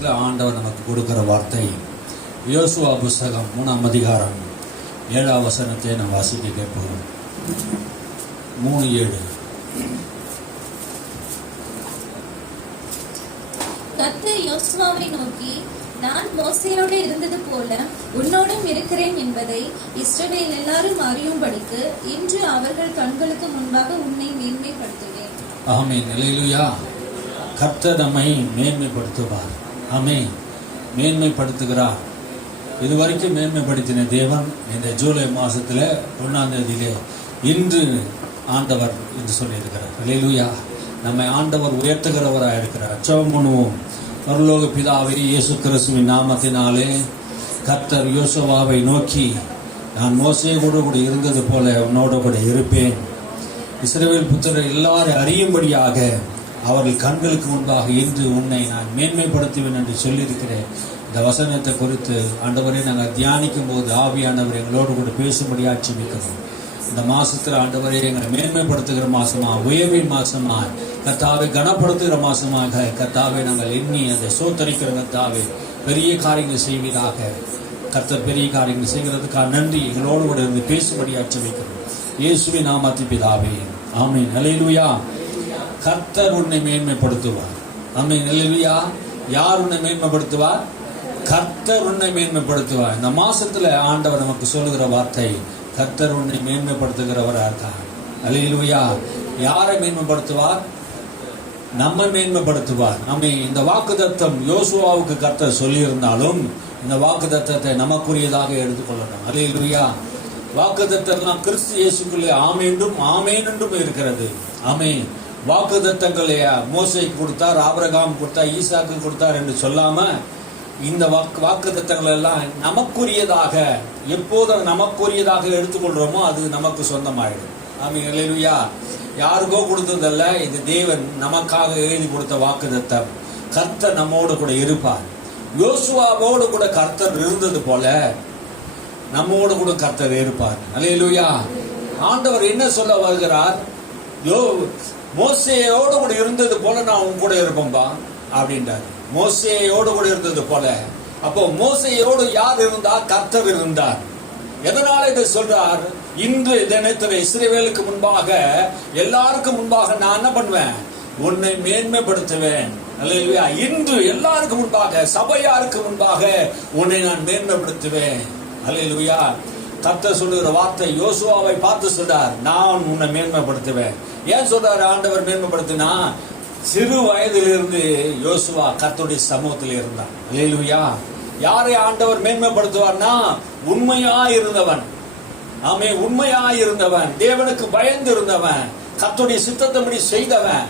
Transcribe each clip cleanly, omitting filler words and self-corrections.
மாசத்துல ஆண்டவர் நமக்கு கொடுக்கிற வார்த்தை யோசுவா புஸ்தகம் 3ஆம் அதிகாரம் 7ஆம் வசனத்தை நாம் வாசிக்க கேட்போம். 3:7. கர்த்தர் யோசுவாவை நோக்கி, நான் மோசேயோடு இருந்தது போல உன்னோடும் இருக்கிறேன் என்பதை இஸ்ரவேல் எல்லாரும் அறியும்படிக்கு இன்று அவர்கள் கண்களுக்கு முன்பாக உன்னை மேன்மைப்படுத்துவேன். ஆமென். அல்லேலூயா. கர்த்தர் நம்மை மேன்மைப்படுத்துவார். ஆமென். மேன்மைப்படுத்துகிறார். இதுவரைக்கும் மேன்மைப்படுத்தின தேவன் இந்த ஜூலை மாசத்துல 1ஆம் தேதியிலே இன்று ஆண்டவர் என்று சொல்லியிருக்கிறார். அல்லேலூயா. நம்மை ஆண்டவர் உயர்த்துகிறவராக இருக்கிறார். ஜெபம் பண்ணுவோம். பரலோக பிதாவே, இயேசு கிறிஸ்துவின் நாமத்தினாலே கர்த்தர் யோசுவாவை நோக்கி, நான் மோசேயோடு கூட இருந்தது போல உன்னோடு கூட இருப்பேன். இஸ்ரவேல் புத்திரர் எல்லாரும் அறியும்படியாக அவர்கள் கண்களுக்கு முன்பாக இன்று உன்னை நான் மேன்மைப்படுத்துவேன் என்று சொல்லியிருக்கிறேன். இந்த வசனத்தை குறித்து ஆண்டவரை நாங்கள் தியானிக்கும் போது ஆவியானவர் எங்களோடு கூட பேசும்படியாக ஜெபிக்கிறோம். இந்த மாசத்துல ஆண்டவரை எங்களை மேன்மைப்படுத்துகிற மாசமா, உயர்வின் மாசமா, கர்த்தாவை கனப்படுத்துகிற மாசமாக கர்த்தாவை நாங்கள் எண்ணி அதை சோத்தரிக்கிற கர்த்தாவை பெரிய காரியங்கள் செய்வதாக. கர்த்தர் பெரிய காரியங்கள் செய்கிறதுக்காக நன்றி. எங்களோடு கூட இருந்து பேசும்படியாக ஜெபிக்கிறோம். இயேசுவின் நாமத்தில் பிதாவே, ஆமென். அல்லேலூயா. கர்த்தர் உன்னை மேன்மைப்படுத்துவார். ஆமென். அல்லேலூயா. யார் உன்னை மேன்மைப்படுத்துவார்? கர்த்தர் உன்னை மேன்மைப்படுத்துவார். இந்த மாசத்துல ஆண்டவர் நமக்கு சொல்லுகிற வார்த்தை, கர்த்தர் உன்னை மேன்மைப்படுத்துகிறவராக இருக்கார். அல்லேலூயா. யாரை மேன்மைப்படுத்துவார்? நம்ம மேன்மைப்படுத்துவார். ஆமென். இந்த வாக்குத்தத்தம் யோசுவாவுக்கு கர்த்தர் சொல்லியிருந்தாலும் இந்த வாக்குத்தத்தத்தை நமக்குரியதாக எடுத்துக்கொள்ளணும். அல்லேலூயா. வாக்குத்தத்தம் கிறிஸ்து இயேசுக்குள்ளே ஆமென்றும் ஆமென் என்றும் இருக்கிறது. ஆமென். வாக்குத்தத்தங்களை மோசேக்கு கொடுத்தார், ஆபிரகாம் கொடுத்தார், ஈசாக்கு கொடுத்தார் என்று சொல்லாம இந்த வாக்குத்தத்தங்கள் எல்லாம் நமக்குரியதாக, எப்போதும் நமக்குரியதாக எடுத்துக்கொள்றோமோ அது நமக்கு சொந்தமாயிடும். ஆமென். அல்லேலூயா. யாருக்கோ கொடுத்ததல்ல, இது தேவன் நமக்காக எழுதி கொடுத்த வாக்குத்தத்தம். கர்த்தர் நம்மோடு கூட இருப்பார். யோசுவாவோடு கூட கர்த்தர் இருந்தது போல நம்மோடு கூட கர்த்தர் இருப்பார். அல்லேலூயா. ஆண்டவர் என்ன சொல்ல வருகிறார்? மோசேயோடு கூட இருந்தது போல நான் உன் கூட இருப்பேன்பா அப்படின்றார். மோசேயோடு கூட இருந்தது போல. அப்போ மோசேயோடு யார் இருந்தா? கர்த்தர் இருந்தார். எதனால இதை சொல்றார்? இன்று தினத்துல இஸ்ரவேலுக்கு முன்பாக, எல்லாருக்கும் முன்பாக நான் என்ன பண்ணுவேன்? உன்னை மேன்மைப்படுத்துவேன். அல்லேலூயா. இன்று எல்லாருக்கும் முன்பாக, சபையாருக்கு முன்பாக உன்னை நான் மேன்மைப்படுத்துவேன். அல்லேலூயா. கர்த்தர் சொல்லுகிற வார்த்தை யோசுவாவை பார்த்து சொல்றார், நான் உன்னை மேன்மைப்படுத்துவேன். ஏன் சொல்றாரு ஆண்டவர் மேன்மைப்படுத்தினா? சிறு வயதிலிருந்து யோசுவா கர்த்தருடைய சமூகத்தில் இருந்தான். அல்லேலூயா. யாரை ஆண்டவர் மேன்மைப்படுத்துவார்னா? உண்மையாயிருந்தவன். ஆமே. உண்மையாயிருந்தவன், தேவனுக்கு பயந்து இருந்தவன், கர்த்தருடைய சித்தத்தின்படி செய்தவன்,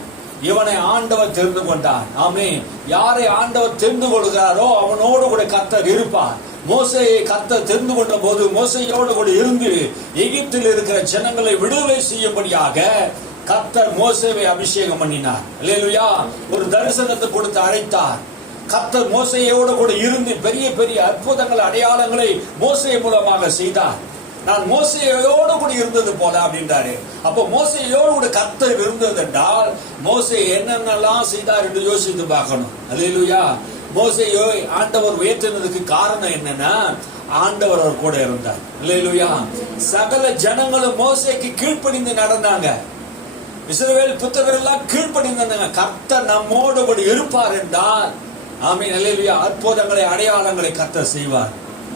இவனை ஆண்டவர் தெரிந்து கொண்டான். ஆமே. யாரை ஆண்டவர் தெரிந்து கொள்கிறாரோ அவனோடு கூட கர்த்தர் இருப்பார். மோசேயை கர்த்தர் தெரிந்து கொண்ட போது மோசேயோடு கூட இருந்து எகிப்தில் இருக்கிற ஜனங்களை விடுதலை செய்யும்படியாக கர்த்தர் மோசேவை அபிஷேகம் பண்ணினார். அல்லேலூயா. ஒரு தரிசனத்தை கொடுத்து அழைத்தார். கர்த்தர் மோசேயோடு கூட இருந்து பெரிய பெரிய அற்புதங்கள், அடையாளங்களை மோசே மூலமாக செய்தார். நான் மோசேயோடு கூட இருந்தது போல அப்படின்றாரு. அப்போ மோசேயோடு கூட கர்த்தர் இருந்தது என்றால் மோசே என்னென்னலாம் செய்தார் என்று யோசித்து பார்க்கணும். அல்லேலூயா. மோசேயோ ஆண்டவர் உயர்த்தினதுக்கு காரணம் என்னன்னா, ஆண்டவர் அவர் கூட இருந்தார். அல்லேலூயா. சகல ஜனங்களும் மோசேக்கு கீழ்ப்படிந்து நடந்தாங்க. இஸ்ரவேல் புத்திரர் எல்லாம் கீழ்ப்படிந்தாங்க. கர்த்தர் நம்மோடு கூட இருப்பார் என்றால், ஆமென். அல்லேலூயா. அற்புதங்களை, அடையாளங்களை கர்த்தர் செய்வார்.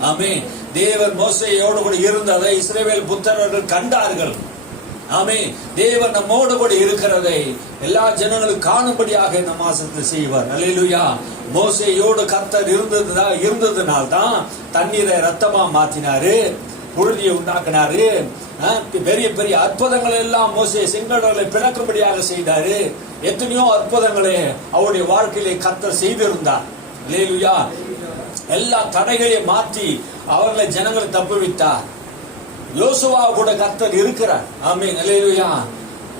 ஆமென். தேவன் மோசேயோடு கூட இருந்ததை இஸ்ரவேல் புத்திரர்கள் கண்டார்கள். ஆமென். தேவன் நம்மோடு கூட இருக்கிறதை எல்லா ஜனங்களும் காணும்படியாக இந்த மாசத்தில் செய்வார். அல்லேலூயா. மோசேயோடு கர்த்தர் இருந்ததுனால்தான் தண்ணீரை ரத்தமா மாத்தினாரு, புழுதியை உண்டாக்கினாரு, பெரிய பெரிய அற்புதங்களை எல்லாம் மோசே செங்கடலை பிளக்கும்படியாக செய்தாரு. எத்தனையோ அற்புதங்களை அவருடைய வாழ்க்கையிலே கர்த்தர் செய்திருந்தார். அல்லேலூயா. எல்லா தடைகளையும் மாற்றி அவர்களை ஜனங்களை தப்புவித்தார். யோசுவா கூட கர்த்தர் இருக்கிறார். ஆமென். அல்லேலூயா.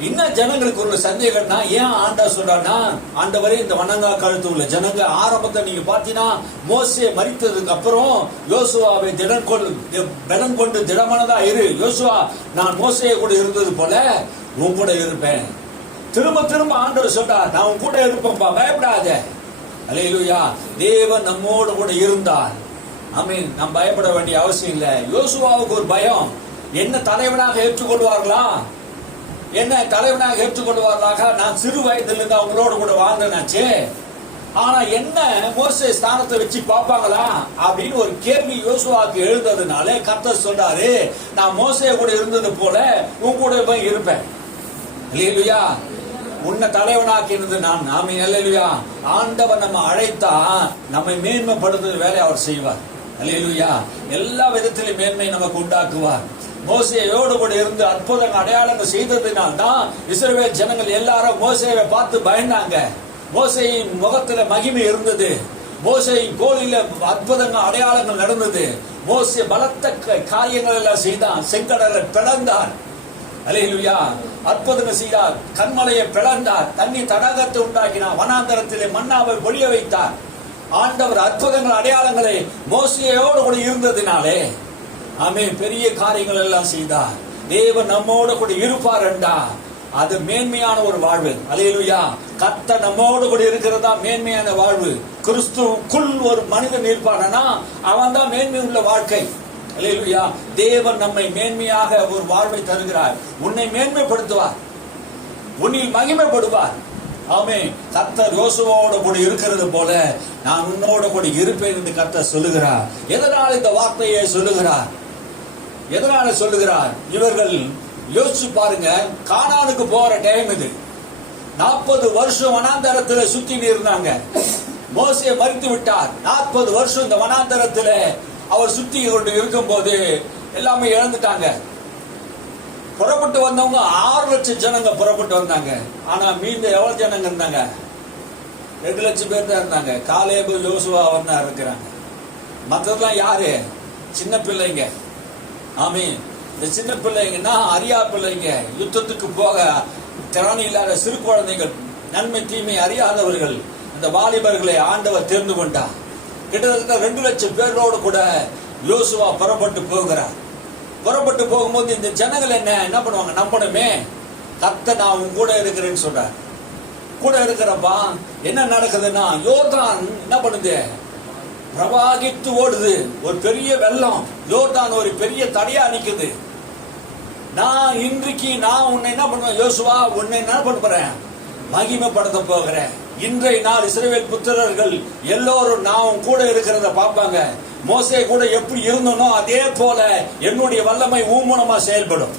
இன்னும் ஜனங்களுக்கு ஒரு சந்தேகம்னா, ஏன் ஆண்டவர் சொல்றாருன்னா, ஆண்டவரே இந்த வணங்கா கழுத்து உள்ள ஜனங்க ஆரம்பத்தை நீங்க பாத்தீங்கன்னா மோசே மரித்ததுக்கு அப்புறம் யோசுவாவை பலன் கொண்டு திடமானதா இரு. யோசுவா, நான் மோசையை கூட இருந்தது போல உன் கூட இருப்பேன். திரும்ப திரும்ப ஆண்டவர் சொல்றார், நான் உன் கூட இருப்பேன்பா, பயப்படாத. அல்லேலூயா. தேவன் நம்மோடு கூட இருந்தார். ஆமென். நாம் பயப்பட வேண்டிய அவசியம் இல்லை. யோசுவாவுக்கு ஒரு பயம், என்ன தலைவனாக ஏற்றுக்கொள்வார்களா, என்ன தலைவனாக ஏற்றுக்கொள்வார்களாக, நான் சிறு வயதிலிருந்து அவங்களோடு கூட வாழ்ந்தேனாச்சே, ஆனா என்ன மோசே ஸ்தானத்தை வச்சு பார்ப்பாங்களா அப்படின்னு ஒரு கேள்வி யோசுவாவுக்கு எழுந்ததுனால கர்த்தர் சொல்றாரு, நான் மோசே கூட இருந்தது போல உன் கூட போய் இருப்பேன். அல்லேலூயா. உன்னை தலைவனாக்கினது நான். ஆமென். அல்லேலூயா. ஆண்டவர் நம்ம அழைத்தா நம்மை மேன்மைப்படுத்துற வேலை அவர் செய்வார். அல்லேலூயா. எல்லா விதத்திலும் மேன்மை நமக்கு உண்டாக்குவார். மோசேயோடு கூட இருந்து அற்புதங்கள் அடையாளங்கள் செய்ததினால் தான் இஸ்ரவேல் ஜனங்கள் எல்லாரும் மோசேவை பார்த்து பயந்தாங்க. மோசேயின் முகத்துல மகிமை இருந்தது. மோசேயின் கோலில அற்புதங்கள் அடையாளங்கள் நடந்தது. மோசே பலத்த காரியங்கள் எல்லாம் செய்தான். செங்கடலை பிளந்தார். அல்லேலூயா. அற்புதங்கள் செய்தார். கண்மலையை பிளந்தார். தண்ணி தடாகத்தை உண்டாக்கினார். வனாந்தரத்திலே மன்னாவை பொழிய வைத்தார். ஆண்டவர் அற்புதங்கள் அடையாளங்களை மோசேயோடு கூட இருந்ததினாலே ஆமென் பெரிய காரியங்கள் எல்லாம் செய்தார். தேவன் நம்மோடு கூட இருப்பார் என்றா அது மேன்மையான ஒரு வாழ்வு. அல்லேலூயா. கர்த்தர் நம்மோடு கூட இருக்கிறதா மேன்மையான வாழ்வு. கிறிஸ்துவுக்குள் ஒரு மனிதன் இருப்பானா அவன் தான் மேன்மை உள்ள வாழ்க்கை. அல்லேலூயா. தேவன் நம்மை மேன்மையாக ஒரு வாழ்வை தருகிறார். உன்னை மேன்மைப்படுத்துவார், உன்னில் மகிமைப்படுவார். ஆமென். கர்த்தர் யோசுவாவோடு கூட இருக்கிறது போல நான் உன்னோட கூட இருப்பேன் என்று கர்த்தர் சொல்லுகிறார். எதனால் இந்த வார்த்தையை சொல்லுகிறார்? எதனால சொல்லுகிறார்? இவர்கள் யோசிச்சு பாருங்க, கானானுக்கு போற டைம் இது. 40 வருஷம் வனாந்தரத்தில் சுத்தி இருந்தாங்க. மோசே மரித்து விட்டார். 40 வருஷம் இந்த வனாந்தரத்தில் அவர் சுத்தி கொண்டு இருக்கும் போது எல்லாமே இழந்துட்டாங்க. புறப்பட்டு வந்தவங்க 6 லட்சம் ஜனங்க புறப்பட்டு வந்தாங்க. ஆனா மீந்த எவ்வளவு ஜனங்க இருந்தாங்க? 2 லட்சம் பேர் தான் இருந்தாங்க. காலேபு யோசுவா வந்து இருக்கிறாங்க. மற்றதெல்லாம் யாரு? சின்ன பிள்ளைங்க. ஆமீன். இந்த சின்ன பிள்ளைங்கன்னா அறியா பிள்ளைங்க, யுத்தத்துக்கு போக திறன் இல்லாத சிறு குழந்தைகள், நன்மை தீமை அறியாதவர்கள், இந்த வாலிபர்களை ஆண்டவர் தேர்ந்து கொண்டார். கிட்டத்தட்ட 2 லட்சம் பேரோடு கூட யோசுவா புறப்பட்டு போகிறார். புறப்பட்டு போகும்போது இந்த ஜனங்கள் என்ன பண்ணுவாங்க? நம்பணுமே, கர்த்தர் நான் உன் கூட இருக்கிறேன்னு சொல்றார். கூட இருக்கிறப்பா என்ன நடக்குதுன்னா, யோர்தான் என்ன பண்ணுது? பிரவாகித்து ஓடுது. ஒரு பெரிய வெள்ளம். யோர்தான் ஒரு பெரிய தடையா நிக்குது. நான் இன்றைக்கு உன்னை என்ன பண்ணுவேன்? யோசுவா, உன்னை என்ன பண்ண போறேன்? மகிமைப்படுத்த போகிறேன். இன்றைய நாள் இஸ்ரவேல் புத்திரர்கள் எல்லோரும் நான் கூட இருக்கிறத பார்ப்பாங்க. மோசே கூட எப்படி இருந்தனோ அதே போல என்னுடைய வல்லமை ஊமனமா செயல்படும்.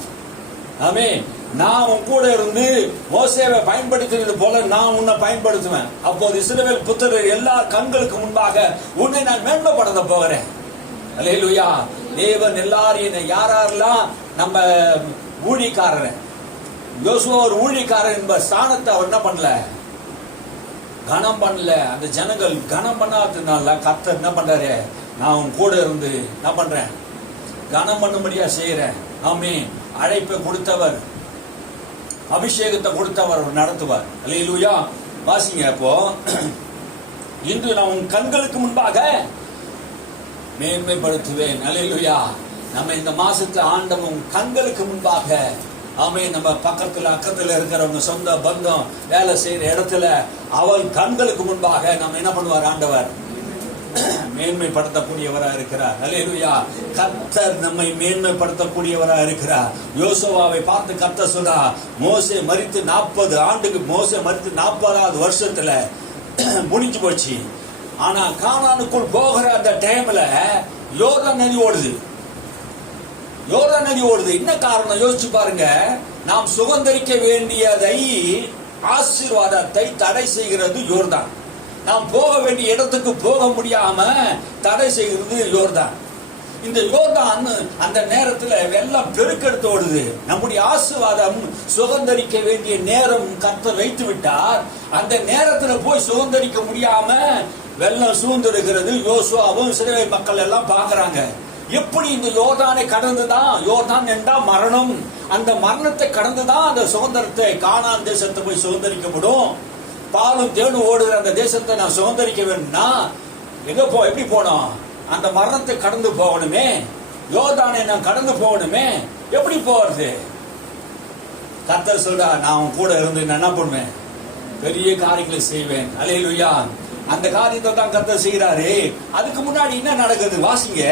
ஆமென். நான் உன் கூட இருந்து மோசேவை பயன்படுத்தினது போல நான் உன்னை பயன்படுத்துவேன். அப்போது இஸ்ரவேல் புத்திரர் எல்லா கண்களுக்கு முன்பாக உன்னை நான் மேன்மைப்படுத்த போகிறேன். அல்லேலூயா. தேவன் எல்லாரையும் யாரெல்லாம் நம்ம ஊழியக்காரர், யோசுவா ஒரு ஊழியக்காரர் என்ப ஸ்தானத்தை அவர் என்ன பண்ணல? கனம் பண்ணல. அந்த ஜனங்கள் கனம் பண்ணாததுனால கர்த்தர் என்ன பண்றாரு? நான் உன் கூட இருந்து என்ன பண்றேன்? கனம் பண்ணும்படியா செய்யறேன். ஆமென். அழைப்பை கொடுத்தவர், அபிஷேகத்தை கொடுத்தவர் நடத்துவார். அல்லேலூயா. வாசிங்க. அப்போ இன்று நான் உன் கண்களுக்கு முன்பாக மேன்மைப்படுத்துவேன். அல்லேலூயா. நம்ம இந்த மாசத்துல ஆண்டவன் கண்களுக்கு முன்பாக, ஆமென், நம்ம பக்கத்துல அக்கத்துல இருக்கிறவங்க, சொந்த பந்தம், வேலை செய்யற இடத்துல அவள் கண்களுக்கு முன்பாக நம்ம என்ன பண்ணுவார்? ஆண்டவர் மேன்மைப்படுத்தக்கூடியவரா இருக்கிறார். அல்லேலூயா. கர்த்தர் நம்மை மேன்மைப்படுத்தக்கூடியவரா இருக்கிறார். யோசுவாவை பார்த்து கர்த்தர் சொல்றா, மோசே மரித்து 40 ஆண்டுக்கு, மோசே மரித்து 40வது வருஷத்துல முடிஞ்சு போச்சு. ஆனா கானானுக்குள் போகிற அந்த டைம்ல யோர்தான் நதி ஓடுது. யோர்தான் நதி ஓடுது. என்ன காரணம்? யோசிச்சு பாருங்க. நாம் சுதந்தரிக்க வேண்டியதை, ஆசீர்வாதத்தை தடை செய்கிறது யோர்தான். நாம் போக வேண்டிய இடத்துக்கு போக முடியாம தடை செய்கிறது யோர்தான். இந்த யோர்தான் அந்த நேரத்துல வெள்ளம் பெருக்கெடுத்து ஓடுது. நம்முடைய ஆசீர்வாதம் சுதந்தரிக்க வேண்டிய நேரம் கர்த்தர் வைத்து விட்டார். அந்த நேரத்துல போய் சுதந்தரிக்க முடியாம வெள்ளம் சூழ்ந்திருக்கிறது. யோசுவாவும் இஸ்ரவேல் மக்கள் எல்லாம் பாக்குறாங்க. எப்படி இந்த யோர்தானை கடந்துதான், யோர்தான் என்றா மரணம், அந்த மரணத்தை கடந்துதான் அந்த சுதந்திரத்தை, கானான் தேசத்தை போய் சுதந்திரிக்க முடியும். பாலும் தேனும் ஓடுகிற அந்த தேசத்தை நான் சுதந்திரிக்க வேணும்னா எப்படி போனோம்? அந்த மரணத்தை கடந்து போகணுமே. யோர்தானை நான் கடந்து போகணுமே. எப்படி போறது? கர்த்தர் சொல்றா, நான் உன் கூட இருந்து என்ன பண்ணுவேன்? பெரிய காரியங்களை செய்வேன். அல்லேலூயா. அந்த காரியத்தை தான் கர்த்தர் செய்கிறாரு. அதுக்கு முன்னாடி என்ன நடக்குது? வாசிங்க.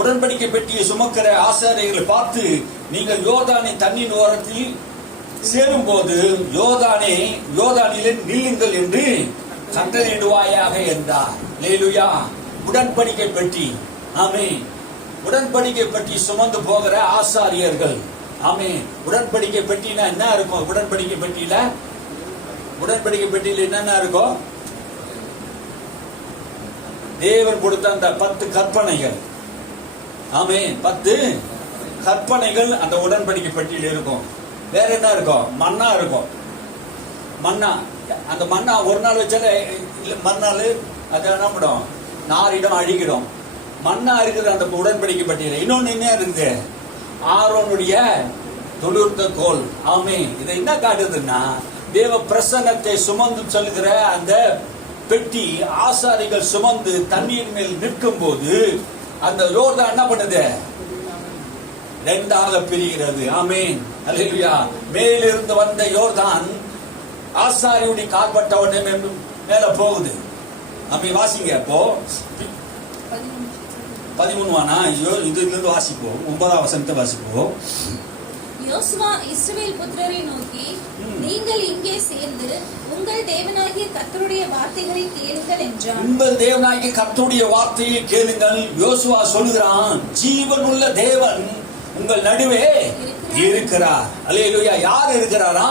உடன்படிக்கை பெட்டியை சுமக்கிற ஆசாரியர்களை பார்த்து, நீங்கள் யோர்தானின் தண்ணீர் ஓரத்தில் சேரும் போது யோர்தானிலே நில்லுங்கள் என்று கட்டளையிடுவாயாக என்றார். அல்லேலூயா. உடன்படிக்கை பெட்டி, ஆமென். உடன்படிக்கை பெட்டி சுமந்து போகிற ஆசாரியர்கள், ஆமென். உடன்படிக்கை பெட்டினா என்ன இருக்கும்? உடன்படிக்கை பெட்டியில என்னென்ன இருக்கும்? தேவன் கொடுத்த அந்த 10 கற்பனைகள், ஆமென். 10 கற்பனைகள் அந்த உடன்படிக்கை பெட்டியில் இருக்கும். வேற என்ன இருக்கும்? மன்னா இருக்கும். அந்த மன்னா ஒரு நாள் வச்சாலே மறுநாள் அது என்ன பண்ணும்? நாரிடம் அழிக்கிடும். மன்னா இருக்குது அந்த உடன்படிக்கை பெட்டியில. இன்னொன்னு என்ன இருக்குது? ஆரோனுடைய தொழுத்த கோல், ஆமென். இதை என்ன காட்டுதுன்னா, தேவ பிரசன்னத்தை சுமந்து செல்கிற அந்த பெட்டி ஆசாரிகள் சுமந்து தண்ணீர் மேல் நிற்கும் போது அந்த யோர்தான் என்ன பண்ணுது? 2ஆக பிரிகிறது. ஆமென். அல்லேலூயா. மேலிருந்து வந்த யோர்தான் ஆசாரியுடைய கால்பட்ட உடனே மேல போகுது. அப்படி வாசிங்க. அப்போ 13 இதுல இருந்து வாசிப்போம். 9ஆம் வசனத்தை வாசிப்போம். யோசுவா இஸ்ரவேல் புத்திரரை நோக்கி, நீங்கள் இங்கே சேர்ந்து உங்கள் தேவனாகிய கர்த்தருடைய வார்த்தைகளை கேளுங்கள் என்றார். உங்கள் தேவனாகிய கர்த்தருடைய வார்த்தையை கேளுங்கள். யோசுவா சொல்கிறான், ஜீவனுள்ள தேவன் உங்கள் நடுவே இருக்கிறார். அல்லேலூயா. யார் இருக்கிறாரா?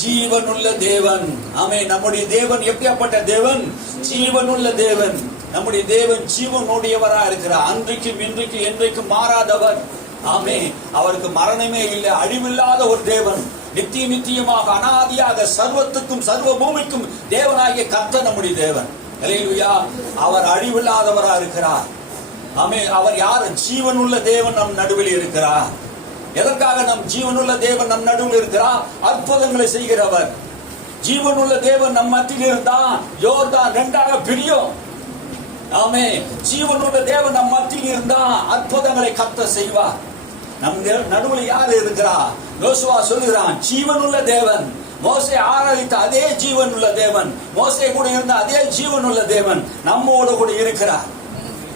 ஜீவனுள்ள தேவன். ஆமென். நம்முடைய தேவன் எப்படியாப்பட்ட தேவன்? ஜீவனுள்ள தேவன். நம்முடைய தேவன் ஜீவனுடையவரா இருக்கிறார். அன்றைக்கும் இன்றைக்கும் என்றைக்கும் மாறாதவர். ஆமென். அவருக்கு மரணமே இல்லை. அழிவில்லாத ஒரு தேவன். நித்தியமாக அனாதியாக சர்வத்துக்கும் சர்வ பூமிக்கும் தேவனாகிய கர்த்தர் நம்முடைய தேவன். அல்லேலூயா. அவர் அழிவில்லாதவரா இருக்கிறார். ஆமென். அவர் யார்? ஜீவனுள்ள தேவன் நம் நடுவில் இருக்கிறார். எதற்காக நம் ஜீவனுள்ள தேவன் நம் நடுவில் இருக்கிறார்? அற்புதங்களை செய்கிறவர். ஜீவனுள்ள தேவன் நம் மத்தியில் இருந்தா யோர்தான் 2ஆக பிரியும். ஆமென். ஜீவனுள்ள தேவன் நம் மத்தியில் இருந்தா அற்புதங்களை கர்த்தர் செய்வார். நம் நடுவில் யார் இருக்கிறார்? யோசுவா சொல்கிறான், ஜீவனுள்ள தேவன். மோசே ஆராதித்த அதே ஜீவனுள்ள தேவன், மோசே கூட இருந்த அதே ஜீவனுள்ள தேவன் நம்மோடு கூட இருக்கிறார்.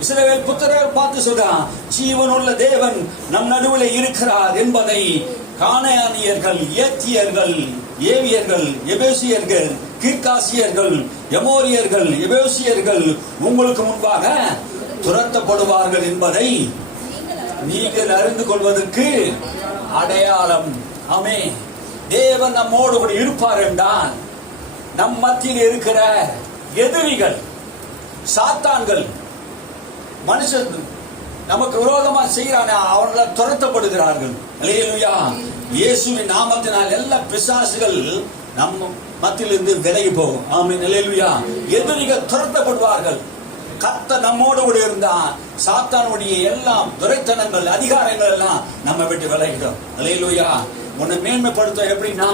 இஸ்ரவேல் புத்திரரை பார்த்து சொல்றான், ஜீவனுள்ள தேவன் நம் நடுவில் இருக்கிறார் என்பதை கானானியர்கள், ஏத்தியர்கள், ஏவியர்கள், எபேசியர்கள், கிர்காசியர்கள், எமோரியர்கள், எபேசியர்கள் உங்களுக்கு முன்பாக துரத்தப்படுவார்கள் என்பதை நீங்கள் அறிந்து கொள்வதற்கு அடையாளம். ஆமென். தேவன் நம்மோடு கூட இருப்பார் என்றால் நம் மத்தியில் இருக்கிற எதிரிகள், சாத்தான்கள், மனுஷன் நமக்கு விரோதமா செய்கிறானே அவர்களால் துரத்தப்படுகிறார்கள். அல்லேலூயா. இயேசுவின் நாமத்தினால் எல்லா பிசாசுகள் நம்ம மத்தியிலிருந்து விலகி போகும். ஆமென். அல்லேலூயா. எதிரிகள் துரத்தப்படுவார்கள். கர்த்தர் நம்மோடு கூட இருந்தா சாத்தானுடைய எல்லாம் துரைத்தனங்கள், அதிகாரங்கள் எல்லாம் நம்ம விட்டு விலகிடும். அல்லேலூயா. உன்னை மேன்மைப்படுத்த எப்படின்னா,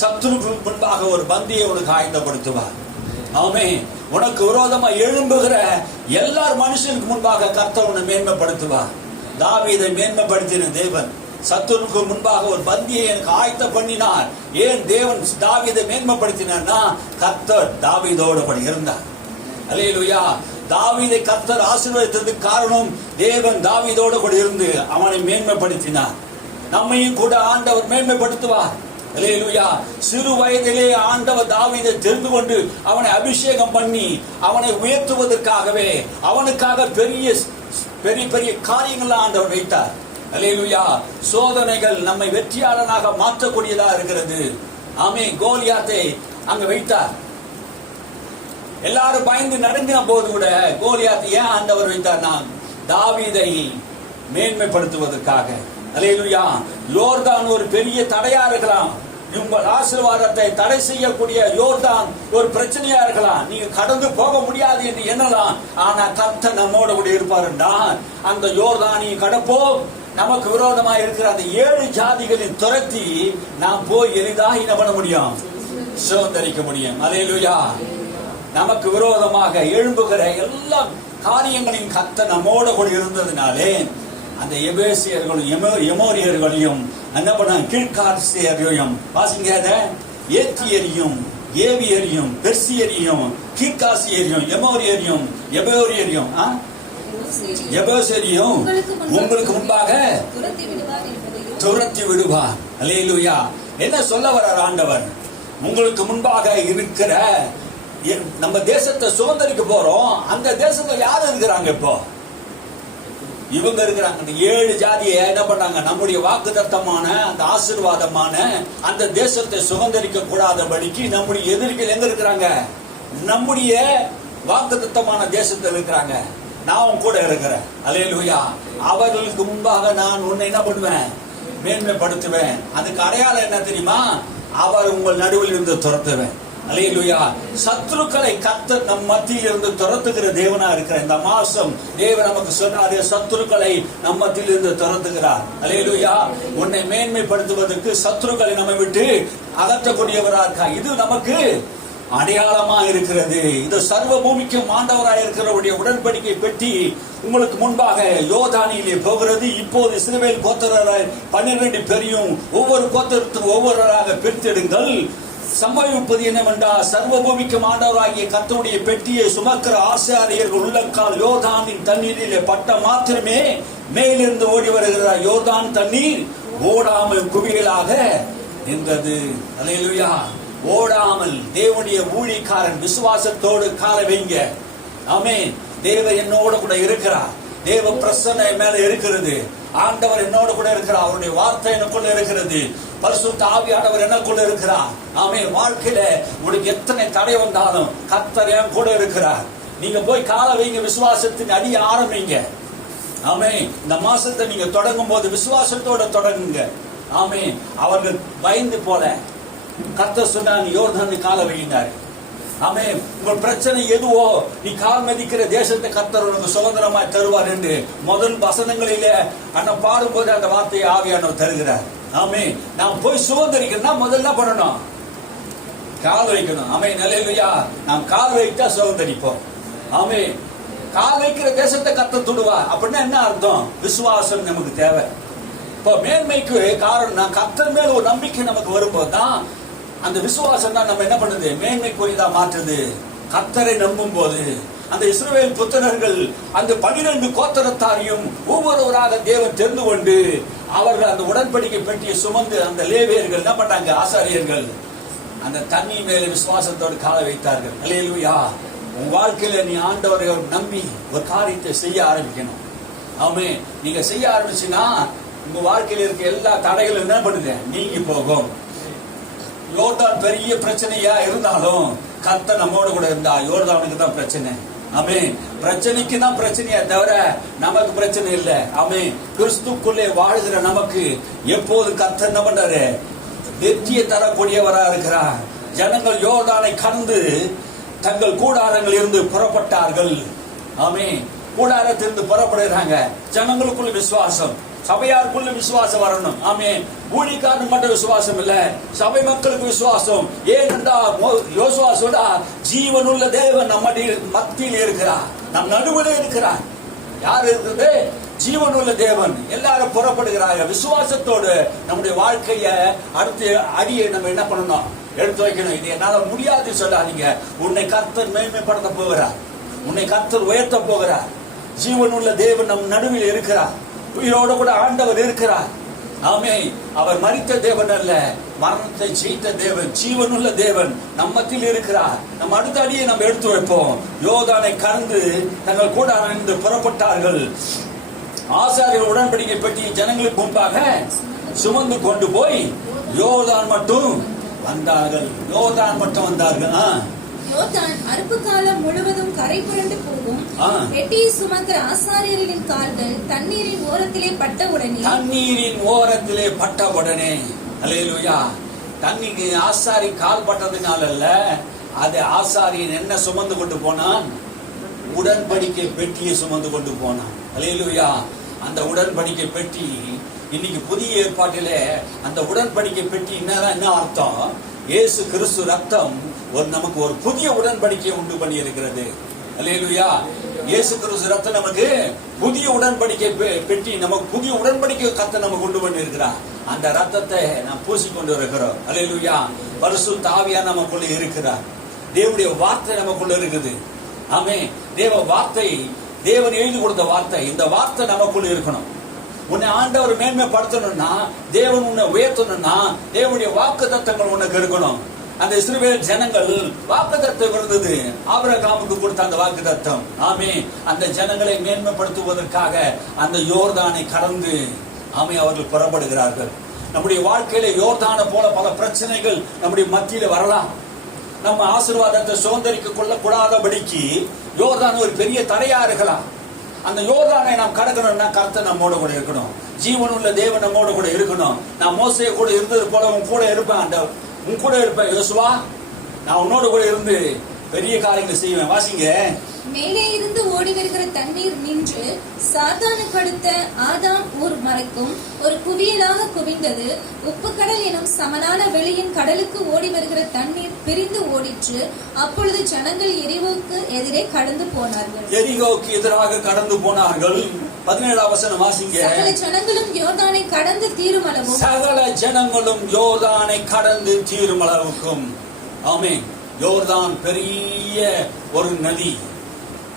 சத்துருக்கு முன்பாக ஒரு பந்தியை உனக்கு ஆயத்தப்படுத்துவார். ஆமென். உனக்கு விரோதமா எழும்புகிற எல்லார் மனுஷனுக்கு முன்பாக கர்த்தர் உன்னை மேன்மைப்படுத்துவார். தாவீதை மேன்மைப்படுத்தின தேவன் சத்துருக்கு முன்பாக ஒரு பந்தியை எனக்கு ஆயத்த பண்ணினார். ஏன் தேவன் தாவீதை மேன்மைப்படுத்தினார்னா, கர்த்தர் தாவீதோடு கூட இருந்தார். அல்லேலூயா. தாவீதை கர்த்தர் ஆசீர்வதித்ததுக்கு காரணம், தேவன் தாவீதோடு கூட இருந்து அவனை மேன்மைப்படுத்தினார். நம்மையும் கூட ஆண்டவர் மேன்மைப்படுத்துவார். அல்லேலூயா. சிறு வயதிலே ஆண்டவர் தாவீதை தெரிந்து கொண்டு அவனை அபிஷேகம் பண்ணி அவனை உயர்த்துவதற்காகவே அவனுக்காக பெரிய பெரிய காரியங்கள் ஆண்டவர் வைத்தார். அல்லேலூயா. சோதனைகள் நம்மை வெற்றியாளனாக மாற்றக்கூடியதா இருக்கிறது. ஆமென். கோலியாத்தை அங்க வைத்தார். எல்லாரும் பயந்து நடுங்கின போது கூட கோலியாத்தை ஏன் ஆண்டவர் வைத்தார்? தாவீதை மேன்மைப்படுத்துவதற்காக. அல்லேலூயா. யோர்தான் ஒரு பெரிய தடையா இருக்கலாம். உங்கள் ஆசீர்வாதத்தை தடை செய்யக்கூடிய யோர்தான் ஒரு பிரச்சனையா இருக்கலாம். நீங்க கடந்து போக முடியாது என்று எண்ணலாம். ஆனா கர்த்தர் நம்மோட கூட இருப்பாருண்டா அந்த யோர்தானை கடப்போ நமக்கு விரோதமா இருக்கிற அந்த 7 ஜாதிகளின் துரத்தி நாம் போய் எளிதாக என்ன பண்ண முடியும்? சுதந்திரிக்க முடியும். அல்லேலூயா. நமக்கு விரோதமாக எழும்புகிற எல்லா காரியங்களையும் கர்த்தர் நம்மோட கூட இருந்ததுனாலே அந்த எபேசியர்களும் எமோரியர்களையும் என்ன பண்ண, கீழ்காசியர்களையும் வாசிங்க. ஏத்தியரையும் ஏவியரையும் பெர்சியரையும் கீர்காசியரையும் எமோரியரையும் எபோரியரையும் எபோசரியையும் உங்களுக்கு முன்பாக துரத்தி விடுவார். அல்லேலூயா. என்ன சொல்ல வர்றார் ஆண்டவர்? உங்களுக்கு முன்பாக இருக்கிற நம்ம தேசத்தை சுதந்திரிக்க போறோம். அந்த தேசத்துல யாரு இருக்கிறாங்க? இப்போ இவங்க இருக்கிறாங்க. அந்த 7 ஜாதியை என்ன பண்ணாங்க? நம்முடைய வாக்குத்தத்தமான அந்த ஆசீர்வாதமான அந்த தேசத்தை சுதந்திரிக்க கூடாதபடிக்கு நம்முடைய எதிரிகள் எங்க இருக்கிறாங்க? நம்முடைய வாக்குத்தத்தமான தேசத்தில் இருக்கிறாங்க. நான் கூட இருக்கிறேன். அல்லேலூயா. அவர்களுக்கு முன்பாக நான் உன்னை என்ன பண்ணுவேன்? மேன்மைப்படுத்துவேன். அதுக்கு அடையாளம் என்ன தெரியுமா? அவர் உங்கள் நடுவில் இருந்து துரத்துவேன். அல்லேலூயா. சத்துருக்களை கர்த்தர் நம் மத்தியில் இருந்து துரத்துகிற தேவனா இருக்கிற இந்த மாசம் தேவன் நமக்கு சொன்னாரு, சத்துருக்களை நம் மத்தியில் இருந்து துரத்துகிறார். அல்லேலூயா. உன்னை மேன்மைப்படுத்துவதற்கு சத்துருக்களை நம்மை விட்டு அகற்றக்கூடியவரா இருக்கா. இது நமக்கு அடையாளமா இருக்கிறது. இது சர்வ பூமிக்கும் ஆண்டவராக இருக்கிறவருடைய உடன்படிக்கை பெட்டி உங்களுக்கு முன்பாக யோர்தானிலே போகிறது. இப்போது இஸ்ரவேல் கோத்திரராய் 12 பேரையும் ஒவ்வொரு கோத்திரத்துக்கும் ஒவ்வொருவராக பிரித்தெடுங்கள். சம்பவிப்பது என்னவென்றால், சர்வ பூமிக்கும் ஆண்டவராகிய கர்த்தருடைய பெட்டியை சுமக்கிற ஆசாரியர்கள் உள்ளக்கால் யோர்தானின் தண்ணீரிலே பட்ட மாத்திரமே மேலிருந்து ஓடி வருகிறார். யோர்தான் தண்ணீர் ஓடாமல் குவியலாக நின்றது. அல்லேலூயா. ஓடாமல் தேவனுடைய ஊழியக்காரன் விசுவாசத்தோடு கால வைங்க. ஆமென். தேவ என்னோட கூட இருக்கிறார். தேவ பிரசன்ன மேல இருக்கிறது. ஆண்டவர் என்னோட கூட இருக்கிறார். அவருடைய வார்த்தை எனக்குள்ள இருக்கிறது. பரிசுத்த ஆவியானவர் எனக்குள்ள இருக்கிறார். ஆமென். வாழ்க்கையில உங்களுக்கு எத்தனை தடை வந்தாலும் கர்த்தர் என் கூட இருக்கிறார். நீங்க போய் கால வைங்க. விசுவாசத்தின் அடிய ஆரம்பிங்க. ஆமென். இந்த மாசத்தை நீங்க தொடங்கும் போது விசுவாசத்தோட தொடங்குங்க. ஆமென். அவர்கள் பயந்து போல கர்த்தர் சொன்னார், யோர்தானை கால வையினார். ஆமென். உங்கள் பிரச்சனை எதுவோ நீ கால் மதிக்கிற தேசத்தை கர்த்தர் உனக்கு சுதந்திரமாய் தருவார் என்று முதல் வசனங்களிலே அண்ணன் பாடும்போது அந்த வார்த்தையை ஆவியானவர் தருகிறார். ஆமென். நாம் போய் சுதந்திரிக்கணும்னா முதல்ல பண்ணணும், கால் வைக்கணும். ஆமென். அல்லேலூயா. நாம் கால் வைத்தா சுதந்திரிப்போம். ஆமென். கால் வைக்கிற தேசத்தை கர்த்தர் தொடுவார். அப்படின்னா என்ன அர்த்தம்? விசுவாசம் நமக்கு தேவை. இப்போ மேன்மைக்கு காரணம் கர்த்தர் மேல ஒரு நம்பிக்கை நமக்கு வரும்போது தான் அந்த விசுவாசம் தான் நம்ம என்ன பண்ணுது? மேன்மைக்குரியதா மாற்றுது. கர்த்தரை நம்பும் போது அந்த இஸ்ரவேல் புத்திரர்கள் அந்த 12 கோத்திரத்தாரையும் ஒவ்வொருவராக தேவன் தெரிந்து கொண்டு அவர்கள் அந்த உடன்படிக்கை பெட்டியை சுமந்து அந்த லேவியர்கள் என்ன பண்ணாங்க? ஆசாரியர்கள் அந்த தண்ணி மேல விசுவாசத்தோடு கால வைத்தார்கள். அல்லேலூயா. உன் வாழ்க்கையில நீ ஆண்டவரை நம்பி ஒரு காரியத்தை செய்ய ஆரம்பிக்கணும். ஆமென். நீங்க செய்ய ஆரம்பிச்சுன்னா உங்க வாழ்க்கையில இருக்க எல்லா தடைகளும் என்ன பண்ணுது? நீங்கி போகும். யோர்தான் பெரிய பிரச்சனையா இருந்தாலும் கர்த்தர் நம்மோடு கூட இருந்தா யோர்தானுக்கு தான் பிரச்சனை. ஆமென். பிரச்சனைக்கு தான் பிரச்சனையா தவிர நமக்கு பிரச்சனை இல்ல. ஆமென். கிறிஸ்துக்குள்ளே வாழ்கிற நமக்கு எப்போது கர்த்தர் என்ன பண்றாரு? வெற்றியை தரக்கூடியவரா இருக்கிறார். ஜனங்கள் யோர்தானை கடந்து தங்கள் கூடாரங்கள் இருந்து புறப்பட்டார்கள். ஆமென். கூடாரத்திலிருந்து புறப்படுகிறாங்க. ஜனங்களுக்குள்ள விசுவாசம், சபையாருக்குள்ள விசுவாசம் வரணும். ஆமென். ஊழியக்காரனுக்கு மட்டும் விசுவாசம் இல்ல, சபை மக்களுக்கு விசுவாசம். ஏனென்றால் யோசுவா சொல்றார், ஜீவனுள்ள தேவன் நம்ம மத்தியில் இருக்கிறார், நம் நடுவில் இருக்கிறார். யார் இருக்கிறது? ஜீவனுள்ள தேவன். எல்லாரும் புறப்படுகிறாங்க. விசுவாசத்தோடு நம்முடைய வாழ்க்கைய அடுத்த அடியை நம்ம என்ன பண்ணணும்? எடுத்து வைக்கணும். இது என்னால முடியாது சொல்லாதீங்க. உன்னை கர்த்தர் மேன்மைப்படுத்த போகிறார். உன்னை கர்த்தர் உயர்த்த போகிறார். ஜீவனுள்ள தேவன் நம் நடுவில் இருக்கிறார். உயிரோடு கூட ஆண்டவர் இருக்கிறார். ஆமென். அவர் மரித்த தேவன் அல்ல, மரணத்தை ஜெயித்த தேவன், ஜீவனுள்ள தேவன் நம்மத்தில் இருக்கிறார். நம்ம அடுத்த அடியை நம்ம எடுத்து வைப்போம். யோர்தானை கடந்து தங்கள் கூட அணிந்து புறப்பட்டார்கள். ஆசாரியர் உடன்படிக்கை பெட்டி ஜனங்களுக்கு முன்பாக சுமந்து கொண்டு போய் யோர்தான் மட்டும் வந்தார்கள். யோர்தான் மட்டும் வந்தார்கள். யோர்தான் அறுப்பு காலம் முழுவதும் கரை புரண்டு போகும். பெட்டியை சுமக்கிற ஆசாரியரின் கால்கள் தண்ணீரின் ஓரத்திலே பட்ட உடனே அல்லேலூயா. தண்ணிக்கு ஆசாரி கால் பட்டதுனால அல்ல, அது ஆசாரியன் என்ன சுமந்து கொண்டு போனான்? உடன்படிக்கை பெட்டியை சுமந்து கொண்டு போனான். அல்லேலூயா. அந்த உடன்படிக்கை பெட்டி இன்னைக்கு புதிய ஏற்பாட்டிலே அந்த உடன்படிக்கை பெட்டி என்ன அர்த்தம்? இயேசு கிறிஸ்து ரத்தம் நமக்கு ஒரு புதிய உடன்படிக்கையை உண்டு பண்ணி இருக்கிறது. அல்லேலூயா. இயேசு கிறிஸ்து ரத்தம் நமக்கு புதிய உடன்படிக்கை பெட்டி, நமக்கு புதிய உடன்படிக்கை கர்த்தர் நமக்கு உண்டு பண்ணி இருக்கிறார். அந்த ரத்தத்தை நாம் பூசிக்கொண்டு இருக்கிறோம். அல்லேலூயா. பரிசுத்த ஆவியார் நமக்குள்ள இருக்கிறார். தேவனுடைய வார்த்தை நமக்குள்ள இருக்குது. ஆமென். தேவ வார்த்தை, தேவன் எழுதி கொடுத்த வார்த்தை, இந்த வார்த்தை நமக்குள்ள இருக்கணும். உன்னை ஆண்டவர் மேன்மைப்படுத்தணும்னா, தேவன் உன்னை உயர்த்தணும்னா, தேவனுடைய வாக்குத்தத்தங்கள் உனக்கு இருக்கணும். அந்த இஸ்ரவேல் ஜனங்கள் வாக்குத்தத்தம் இருந்தது, ஆபிரகாமுக்கு கொடுத்த அந்த வாக்குத்தத்தம். ஆமென். அந்த ஜனங்களை மேன்மைப்படுத்துவதற்காக அந்த யோர்தானை கடந்து அவர்கள் புறப்படுகிறார்கள். நம்முடைய வாழ்க்கையில யோர்தானை போல பல பிரச்சனைகள் நம்முடைய மத்தியில வரலாம். நம்ம ஆசீர்வாதத்தை சுதந்திரிக்க கொள்ளக்கூடாதபடிக்கு யோர்தான் ஒரு பெரிய தடையா இருக்கலாம். அந்த யோர்தானை நாம் கடக்கணும்னா கர்த்தர் நம்மோடு கூட இருக்கணும். ஜீவனுள்ள தேவன் நம்மோடு கூட இருக்கணும். நான் மோசே கூட இருந்தது போல உன் கூட இருப்பேன், உன் கூட இருப்பேன் யோசுவா, நான் உன்னோடு கூட இருந்து பெரிய காரியங்களை செய்வேன். வாசிங்க. மேலே இருந்து ஓடி வருகிற தண்ணீர் நின்று சாத்தானுக்கு அடுத்த ஆதாம் ஊர் மறைக்கும் ஒரு குவியலாக குவிந்தது. உப்பு கடல் எனும் சமனான வெளியின் கடலுக்கு ஓடி வருகிற தண்ணீர் பிரிந்து ஓடிற்று. அப்பொழுது ஜனங்கள் எரிகோவுக்கு எதிரே கடந்து போனார்கள். எரிகோவுக்கு எதிராக கடந்து போனார்கள். 17ஆம் வசனம் வாசிங்க. சகல ஜனங்களும் யோர்தானை கடந்து தீருமளவும், சகல ஜனங்களும் யோர்தானை கடந்து தீருமளவுக்கும். ஆமென். யோர்தான் பெரிய ஒரு நதி,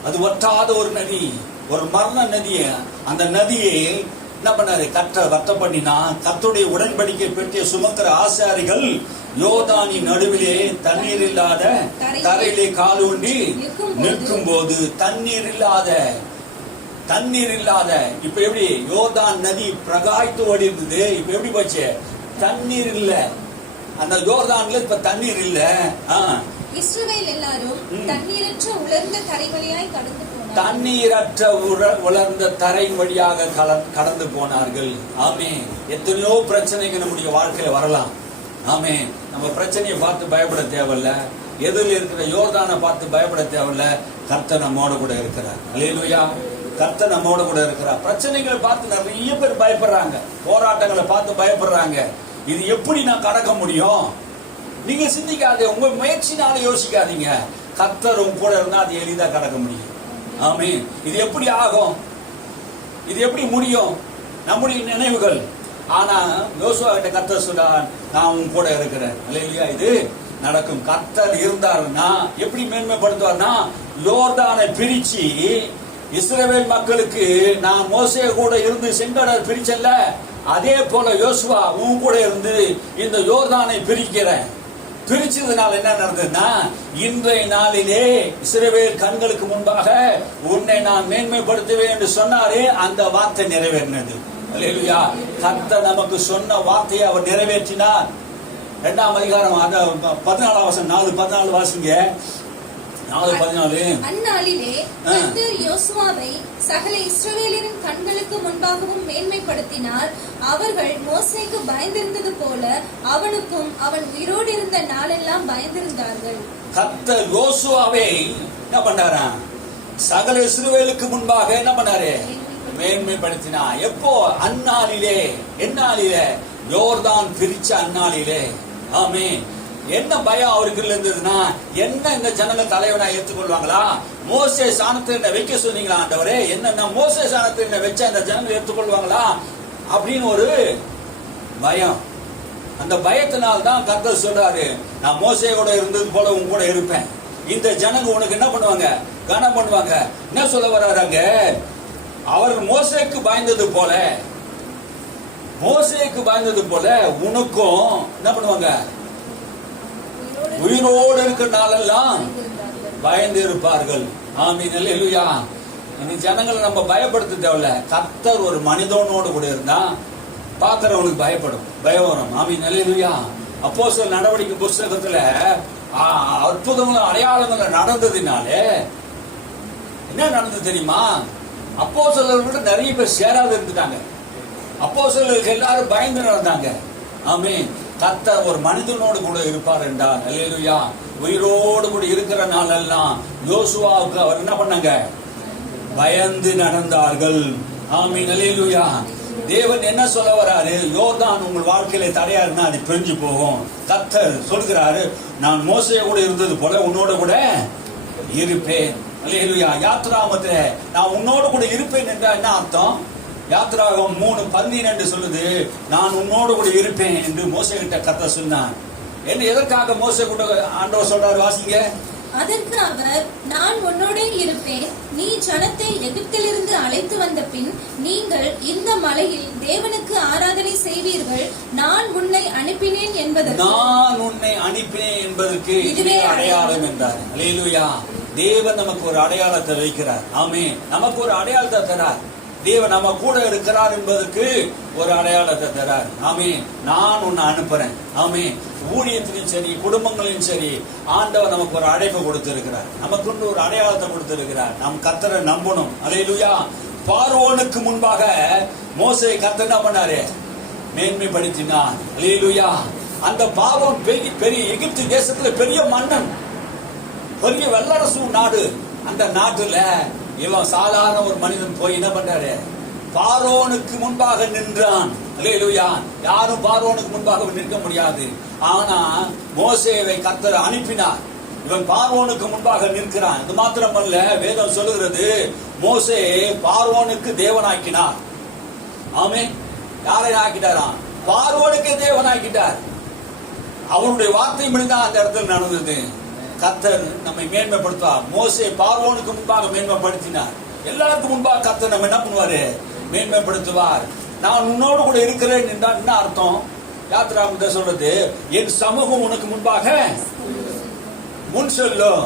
அது வற்றாத ஒரு நதி, ஒரு மரண நதி. அந்த நதியை என்ன பண்ணாரு? வட்ட பண்ணினா கர்த்தருடைய உடன்படிக்கை பெட்டியை சுமக்கிற ஆசாரிகள் யோர்தானின் நடுவிலே தண்ணீர் இல்லாத தரையிலே கால் ஊன்றி நிற்கும் போது தண்ணீர் இல்லாத இப்ப எப்படி யோர்தான் நதி பிரகாய்த்து ஓடி இருந்தது, இப்ப எப்படி போச்சு? தண்ணீர் இல்ல. அந்த யோர்தான்ல இப்ப தண்ணீர் இல்ல. இஸ்ரவேல் எல்லாரும் தண்ணீரற்ற உலர்ந்த தரை வழியாய் கடந்து போனார்கள். தண்ணீரற்ற உலர்ந்த தரை வழியாக கடந்து போனார்கள். ஆமென். எத்தனையோ பிரச்சனைகள் நம்முடைய வாழ்க்கையில வரலாம். ஆமென். நம்ம பிரச்சனையை பார்த்து பயப்பட தேவையில்ல, எதிரில் இருக்கிற யோர்தானை பார்த்து பயப்பட தேவையில்ல. கர்த்தர் நம்மோட கூட இருக்கிறார். அல்லேலூயா. கர்த்தர் நம்மோட கூட இருக்கிறார். பிரச்சனைகளை பார்த்து நிறைய பேர் பயப்படுறாங்க, போராட்டங்களை பார்த்து பயப்படுறாங்க. இது எப்படி நான் கடக்க முடியும்? நீங்க சிந்திக்காதே, உங்க முயற்சினால யோசிக்காதீங்க. கர்த்தர் உங்க கூட இருந்தா அது எளிதா கடக்க முடியும். ஆமென். இது எப்படி ஆகும்? இது எப்படி முடியும்? நம்முடைய நினைவுகள். ஆனா யோசுவா கிட்ட கர்த்தர் சொல்றார், நான் உங்க கூட இருக்கிறேன். அல்லேலூயா. இது நடக்கும். கர்த்தர் இருந்தாருன்னா எப்படி மேன்மைப்படுத்துவார்னா, யோர்தானை பிரிச்சு இஸ்ரவேல் மக்களுக்கு நான் மோசே கூட இருந்து செங்கடல் பிரிச்சல்ல, அதே போல யோசுவா உன் கூட இருந்து இந்த யோர்தானை பிரிக்கிறேன். பிரிச்சதுனால என்ன நடந்ததுன்னா, இன்றைய நாளிலே இஸ்ரவேல் கண்களுக்கு முன்பாக உன்னை நான் மேன்மைப்படுத்துவேன் என்று சொன்னாரே, அந்த வார்த்தை நிறைவேறினது. அல்லேலூயா. கர்த்தர் நமக்கு சொன்ன வார்த்தையை அவர் நிறைவேற்றினார். 2ஆம் அதிகாரம் 14ஆம் வசனம் 4:14 வாசிங்க. 4:14. அந்நாளிலே கர்த்தர் யோசுவாவை சகல இஸ்ரவேலரின் கண்களுக்கு முன்பாகவும் மேன்மைப்படுத்தினார். அவர்கள் மோசேக்கு பயந்திருந்தது போல அவனுக்கும் அவன் உயிரோடு இருந்த நாளெல்லாம் பயந்திருந்தார்கள். கர்த்தர் யோசுவாவை என்ன பண்ணாரா? சகல இஸ்ரவேலுக்கு முன்பாக என்ன பண்ணாரு? மேன்மைப்படுத்தினார். எப்போ? அந்நாளிலே. எந்நாளிலே? யோர்தான் பிரிச்ச அந்நாளிலே. ஆமென். என்ன பயம் அவருக்கு இருந்ததுன்னா, என்ன இந்த ஜனங்கள் தலைவனா ஏற்றுக்கொள்வாங்களா? மோசே சாணத்தை என்ன வைக்க சொன்னீங்களா ஆண்டவரே? என்ன மோசே சாணத்தை என்ன வச்சா இந்த ஜனங்கள் ஏற்றுக்கொள்வாங்களா அப்படின்னு ஒரு பயம். அந்த பயத்தினால்தான் கர்த்தர் சொல்றாரு, நான் மோசே கூட இருந்தது போல உங்க கூட இருப்பேன். இந்த ஜனங்க உனக்கு என்ன பண்ணுவாங்க? கனம் பண்ணுவாங்க. என்ன சொல்ல வர்றாங்க? அவர்கள் மோசேக்கு பயந்தது போல உனக்கும் என்ன பண்ணுவாங்க? உயிரோடு இருக்கிற நாளெல்லாம் பயந்து இருப்பார்கள். ஆமீன். அல்லேலூயா. இந்த ஜனங்களை நம்ம பயப்படுத்த தேவையில்ல. கர்த்தர் ஒரு மனிதனோடு கூட இருந்தா பாக்குறவனுக்கு பயம் வரும். ஆமீன். அல்லேலூயா. அப்போஸ்தலர் நடவடிக்கை புஸ்தகத்துல அற்புதங்களும் அடையாளங்களும் நடந்ததுனாலே என்ன நடந்தது தெரியுமா? அப்போஸ்தலர்களோட நிறைய பேர் சேராது இருந்துட்டாங்க. அப்போஸ்தலர்களுக்கு எல்லாரும் பயந்து நடந்தாங்க. ஆமீன். கர்த்தர் ஒரு மனிதனோடு கூட இருப்பார் என்றார். அல்லேலூயா. உயிரோடு கூட இருக்கிற நாளெல்லாம் யோசுவாவுக்கு அவர் என்ன பண்ணாங்க? பயந்து நடந்தார்கள். ஆமீன். அல்லேலூயா. தேவன் என்ன சொல்ல வராரு? யோர்தான் உங்கள் வாழ்க்கையில தடையா இருந்தா அது பிரிஞ்சு போகும். கர்த்தர் சொல்கிறாரு, நான் மோசே கூட இருந்தது போல உன்னோட கூட இருப்பேன். அல்லேலூயா. யாத்ராகமத்துல நான் உன்னோட கூட இருப்பேன் என்றா என்ன அர்த்தம்? யாத்ராகமம் 3:12 சொல்லுது, நான் உன்னோடு கூட இருப்பேன் என்று மோசே கிட்ட கர்த்தர் சொன்னார். என்ன எதற்காக மோசே கூட ஆண்டவர் சொல்றாரு, வாசிங்க. அதற்கு அவர், நான் உன்னோடே இருப்பேன். நீ ஜனத்தை எகிப்திலிருந்து அழைத்து வந்த பின் நீங்கள் இந்த மலையில் தேவனுக்கு ஆராதனை செய்வீர்கள். நான் உன்னை அனுப்பினேன் என்பதற்கு, நான் உன்னை அனுப்பினேன் என்பதற்கு இதுவே அடையாளம் என்றார். அல்லேலூயா. தேவன் நமக்கு ஒரு அடையாளத்தை வைக்கிறார். ஆமென். நமக்கு ஒரு அடையாளத்தை தரார். தேவன் நம்ம கூட இருக்கிறார் என்பதற்கு ஒரு அடையாளத்தை தரார். ஆமென். நான் உன்னை அனுப்புறேன். ஆமென். ஊழியத்திலும் சரி, குடும்பங்களிலும் சரி, ஆண்டவர் நமக்கு ஒரு அழைப்பு கொடுத்திருக்கிறார். நமக்கு ஒரு அடையாளத்தை கொடுத்திருக்கிறார். நாம் கர்த்தரை நம்பணும். அல்லேலூயா. பார்வோனுக்கு முன்பாக மோசே கர்த்தர் என்ன பண்ணாரு? மேன்மைப்படுத்தினார். அல்லேலூயா. அந்த பார்வோன் பெரிய எகிப்து தேசத்துல பெரிய மன்னன், பெரிய வல்லரசு நாடு. அந்த நாட்டுல இவன் சாதாரண ஒரு மனிதன் போய் என்ன பண்றாரு? பார்வோனுக்கு முன்பாக நின்றான். அல்லேலூயா. யாரும் பார்வோனுக்கு முன்பாக நிற்க முடியாது. ஆனா மோசேவை கர்த்தர் அனுப்பினார். இவன் பார்வோனுக்கு முன்பாக நிற்கிறான். இது மாத்திரமல்ல, வேதம் சொல்லுகிறது, மோசே பார்வோனுக்கு தேவனாக்கினார். ஆமென். யாரை ஆக்கிட்டாராம்? பார்வோனுக்கு தேவனாக்கிட்டார். அவருடைய வார்த்தை முடிந்தான் அந்த இடத்துல நடந்தது. கர்த்தர் நம்மை மேன்மைப்படுத்துவார். மோசே பார்வோனுக்கு முன்பாக மேன்மைப்படுத்தினார். எல்லாருக்கும் முன்பாக கர்த்தர் நம்ம என்ன பண்ணுவாரு? மேன்மைப்படுத்துவார். நான் உன்னோடு கூட இருக்கிறேன் என்றால் என்ன அர்த்தம்? யாத்திராமத்தை சொல்றது, என் சமூகம் உனக்கு முன்பாக முன் செல்லும்.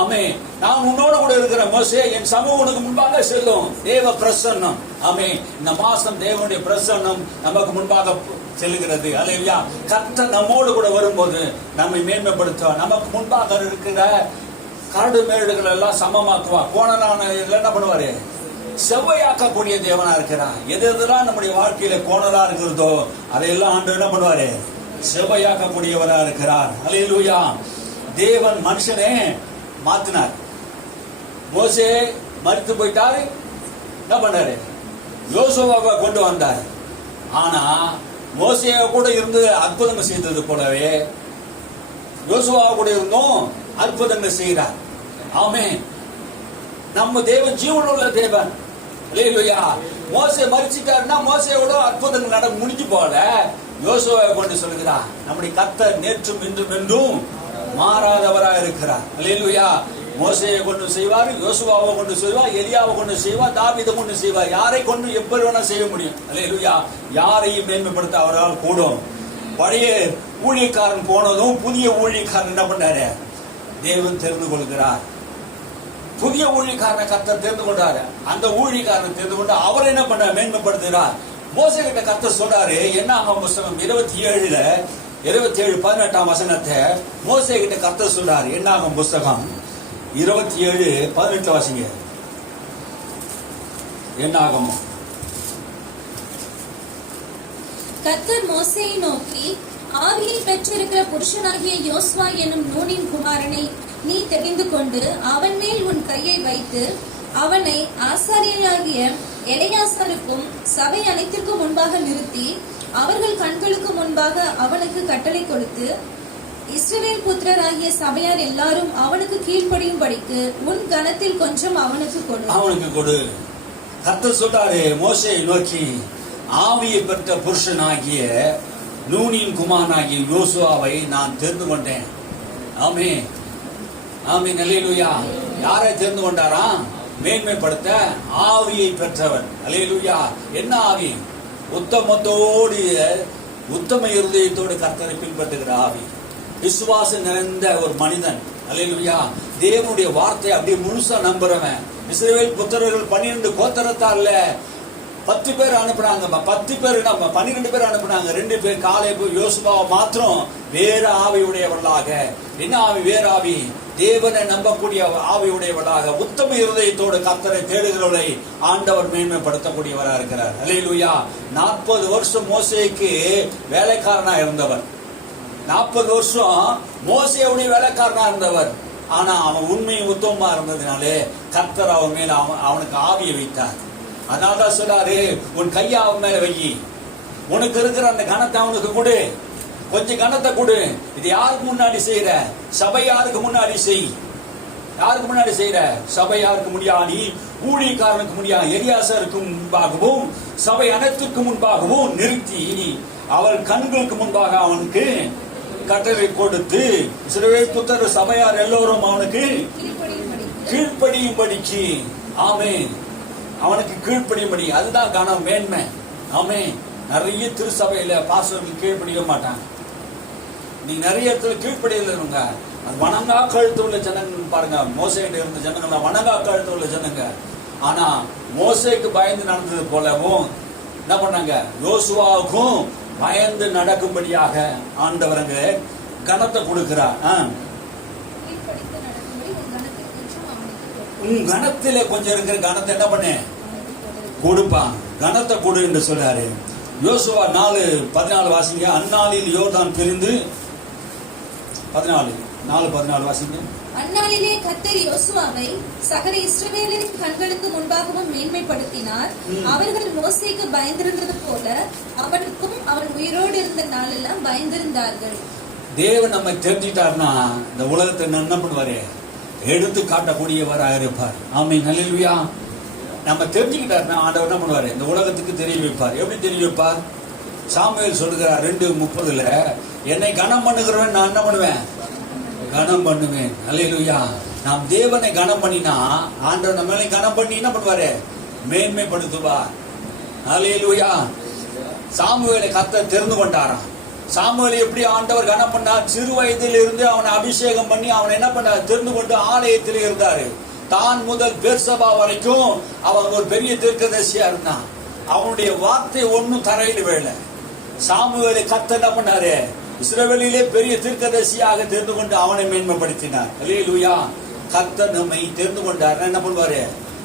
ஆமே. நான் உன்னோடு கூட இருக்கிற மோசே, என் சமூகம் உனக்கு முன்பாக செல்லும். தேவ பிரசன்னம். ஆமே. இந்த மாசம் தேவனுடைய பிரசன்னம் நமக்கு முன்பாக செல்லுகிறது. அல்லேலூயா. கர்த்தர் நம்மோடு கூட வரும்போது நம்மை மேன்மைப்படுத்துவார். நமக்கு முன்பாக இருக்கிற கரடு மேடுகள் எல்லாம் சமமாக்குவார். கோணலான என்ன பண்ணுவாரு? செவ்வையாக்கக்கூடிய தேவனா இருக்கிறார். எதெல்லாம் நம்முடைய வாழ்க்கையில கோணலா இருக்கிறதோ அதையெல்லாம் ஆண்டு என்ன பண்ணுவாரு? செவ்வையாக்கக்கூடியவரா இருக்கிறார். அல்லேலூயா. தேவன் மனுஷனே மாத்தினார். மோசே மரித்து போயிட்டாரு. என்ன பண்ணாரு? யோசுவாவை கொண்டு வந்தார். ஆனா மோசே கூட இருந்து அற்புதங்கள் செய்தது போலவே யோசுவா கூட இருந்தும் அற்புதங்கள் செய்கிறார். ஆமென். நம்ம தேவன் ஜீவனுள்ள தேவன். அல்லேலூயா. மோசே மரிச்சிட்டாருன்னா மோசேயோட அற்புதங்கள் முடிஞ்சு போல யோசுவாவை கொண்டு சொல்கிறார். நம்முடைய கர்த்தர் நேற்றும் இன்றும் என்றும் மாறாதவரா இருக்கிறார். அல்லேலூயா. மோசையை கொண்டு செய்வார், யோசுவாவை கொண்டு செய்வார், எலியாவை கொண்டு செய்வார், தாவீதை கொண்டு செய்வார். யாரை கொண்டு எப்படி வேணா செய்ய முடியும். அல்லேலூயா. யாரையும் மேன்மைப்படுத்த அவரால் கூடும். பழைய ஊழியக்காரன் போனதும் புதிய ஊழியக்காரன் என்ன பண்ணாரு? தேவன் தெரிந்து கொள்கிறார். புதிய ஊழியக்காரனை கர்த்தர் தெரிந்து கொண்டாரு. அந்த ஊழியக்காரனை தெரிந்து கொண்டு அவர் என்ன பண்ண? மேன்மைப்படுத்துகிறார். மோசே கிட்ட கர்த்தர் சொல்றாரு. என்னாகும் புஸ்தகம் 27:18 வசனத்தை மோசே கிட்ட கர்த்தர் சொல்றாரு. என்னாகும் புஸ்தகம் 27:18 வாசிங்க. என்னாகும்? கர்த்தர் மோசேயை நோக்கி, ஆவியை பெற்றிருக்கிற புருஷனாகிய யோசுவா என்னும் நூனின் குமாரனை நீ தெரிந்து கொண்டு அவன் மேல் உன் கையை வைத்து அவனை ஆசாரியனாகிய எலெயாசாருக்கும் சபை அனைத்திற்கும் முன்பாக நிறுத்தி அவர்கள் கண்களுக்கு முன்பாக அவனுக்கு கட்டளை கொடுத்து இஸ்ரவேல் புத்திரராகிய சபையார் எல்லாரும் அவனுக்கு கீழ்ப்படியும்படிக்கு உன் கனத்தில் கொஞ்சம் அவனுக்கு கொடு. கர்த்தர் சொல்றாரு மோசேயை நோக்கி, ஆவியை பெற்ற புருஷனாகிய நூனின் குமாரனாகிய யோசுவாவை நான் தெரிந்து கொண்டேன். ஆமென். ஆமென். அல்லேலூயா. யாரை தெரிந்து கொண்டாரா? மேன்மைப்படுத்த ஆவியை பெற்றவர். அல்லேலூயா. என்ன ஆவி? உத்தமத்தோடு உத்தம இருதயத்தோடு கர்த்தரை பின்பற்றுகிற ஆவி. விசுவாசம் நிறைந்த ஒரு மனிதன். அல்லேலூயா. தேவனுடைய வார்த்தை அப்படியே முழுசா நம்புறவன். இஸ்ரவேல் புத்திரர்கள் 12 கோத்திரத்தார்ல 10 பேர் அனுப்புனாங்க. 10 பேர் 12 பேர் அனுப்புனாங்க. 2 பேர் காலேபு யோசுவாவை மாத்திரம் வேற ஆவியுடையவர்களாக. என்ன ஆவி? வேற ஆவி. தேவனை நம்பக்கூடிய ஆவியுடையவர்களாக உத்தம இருதயத்தோடு கர்த்தரை தேடுகிறவர்களை ஆண்டவர் மேன்மைப்படுத்தக்கூடியவராக இருக்கிறார். அல்லேலூயா. 40 வருஷம் மோசேக்கு வேலைக்காரனா இருந்தவர். 40 வருஷம் மோசேவுடைய வேலைக்காரனா இருந்தவர். ஆனா அவன் உண்மையும் உத்தமமா இருந்ததுனாலே கர்த்தர் அவன் மேல அவனுக்கு ஆவியை வைத்தார். அதனால்தான் சொல்றாரு, உன் கையை அவன் மேல வை, உனக்கு இருக்கிற அந்த கனத்தை அவனுக்கு கொடு, கொஞ்சம் கனத்தை கொடு. இது யாருக்கு முன்னாடி செய்யற? சபை யாருக்கு முன்னாடி செய். யாருக்கு முன்னாடி செய்யற? சபை யாருக்கு முடியாது? ஊழியக்காரனுக்கு முடியாது. எலியாசாருக்கு முன்பாகவும் சபை அனைத்துக்கு முன்பாகவும் நிறுத்தி அவள் கண்களுக்கு முன்பாக அவனுக்கு கட்டளை கொடுத்து இஸ்ரவேல் புத்தர் சபையார் எல்லோரும் அவனுக்கு கீழ்ப்படியும்படிக்கு. ஆமென். அவனுக்கு கீழ்ப்படியும்படி. அதுதான் கனம், மேன்மை. ஆமென். நிறைய திருச்சபையில பாஸ்டர்கள் கீழ்ப்படிய மாட்டாங்க. நீங்க நிறைய இடத்துல கீழ்ப்படியலங்க. அது வணங்கா கழுத்து உள்ள ஜனங்க பாருங்க. மோசையிட்ட இருந்த ஜனங்கள் வணங்கா கழுத்து உள்ள ஜனங்க. ஆனா மோசைக்கு பயந்து நடந்தது போலவும் என்ன பண்ணாங்க, யோசுவாவுக்கும் பயந்து நடக்கும்படியாக ஆண்டவரங்க கனத்தை கொடுக்கிறார். உன் கனத்திலே கொஞ்சம் இருக்கிற கனத்தை என்ன பண்ண கொடுப்பான், கனத்தை கொடு என்று சொல்றாரு. யோசுவா 4:14 வாசிங்க. அந்நாளில் யோர்தான் பிரிந்து 4:14 வாசிங்க. அந்நாளிலே கர்த்தர் யோசுவாவை சகல இஸ்ரவேலின் கண்களுக்கு முன்பாகவும் மேன்மைப்படுத்தினார். அவர்கள் மோசேக்கு பயந்திருந்தது போல அவனுக்கும் அவன் உயிரோடு இருந்த நாளெல்லாம் பயந்திருந்தார்கள். தேவன் நம்ம தெரிஞ்சிட்டார்னா இந்த உலகத்தை என்ன பண்ணுவாரு, எடுத்து காட்டக்கூடியவராக இருப்பார். ஆமென். ஹல்லேலூயா. நம்ம தெரிஞ்சுக்கிட்டாருன்னா ஆண்டவர் என்ன பண்ணுவாரு, இந்த உலகத்துக்கு தெரிய வைப்பார். எப்படி தெரிய வைப்பார்? சாமுவேல் சொல்லுகிறார் 2:30, என்னை கனம் பண்ணுகிறவன் நான் என்ன பண்ணுவேன், கனம் பண்ணுவேன். ஹல்லேலூயா. நாம் தேவனை கனம் பண்ணினா ஆண்டவர் நம்மளை கனம் பண்ணி என்ன பண்ணுவாரு, மேன்மைப்படுத்துவார். ஹல்லேலூயா. சாமுவேலை கர்த்தர் தெரிந்து கொண்டாராம். சாமுவேலை எப்படி ஆண்டவர் கனம் பண்ணார், சிறு வயதில் இருந்து அவனை அபிஷேகம் பண்ணி அவனை என்ன பண்ணார், தெரிந்து கொண்டு ஆலயத்தில் இருந்தாரு. தான் முதல் பெர்சபா வரைக்கும் அவன் ஒரு பெரிய தீர்க்கதரிசியா இருந்தான். அவனுடைய வார்த்தை ஒன்னும் தரையில் விழல. சாமுவேலை கர்த்தர் என்ன பண்ணாரு, இஸ்ரவேலிலே பெரிய தீர்க்கதரிசியாக தெரிந்து கொண்டு அவனை மேன்மைப்படுத்தினார். ஹல்லேலூயா. கர்த்தர் நம்மை தெரிந்து கொண்டார். என்ன பண்ணுவாரு,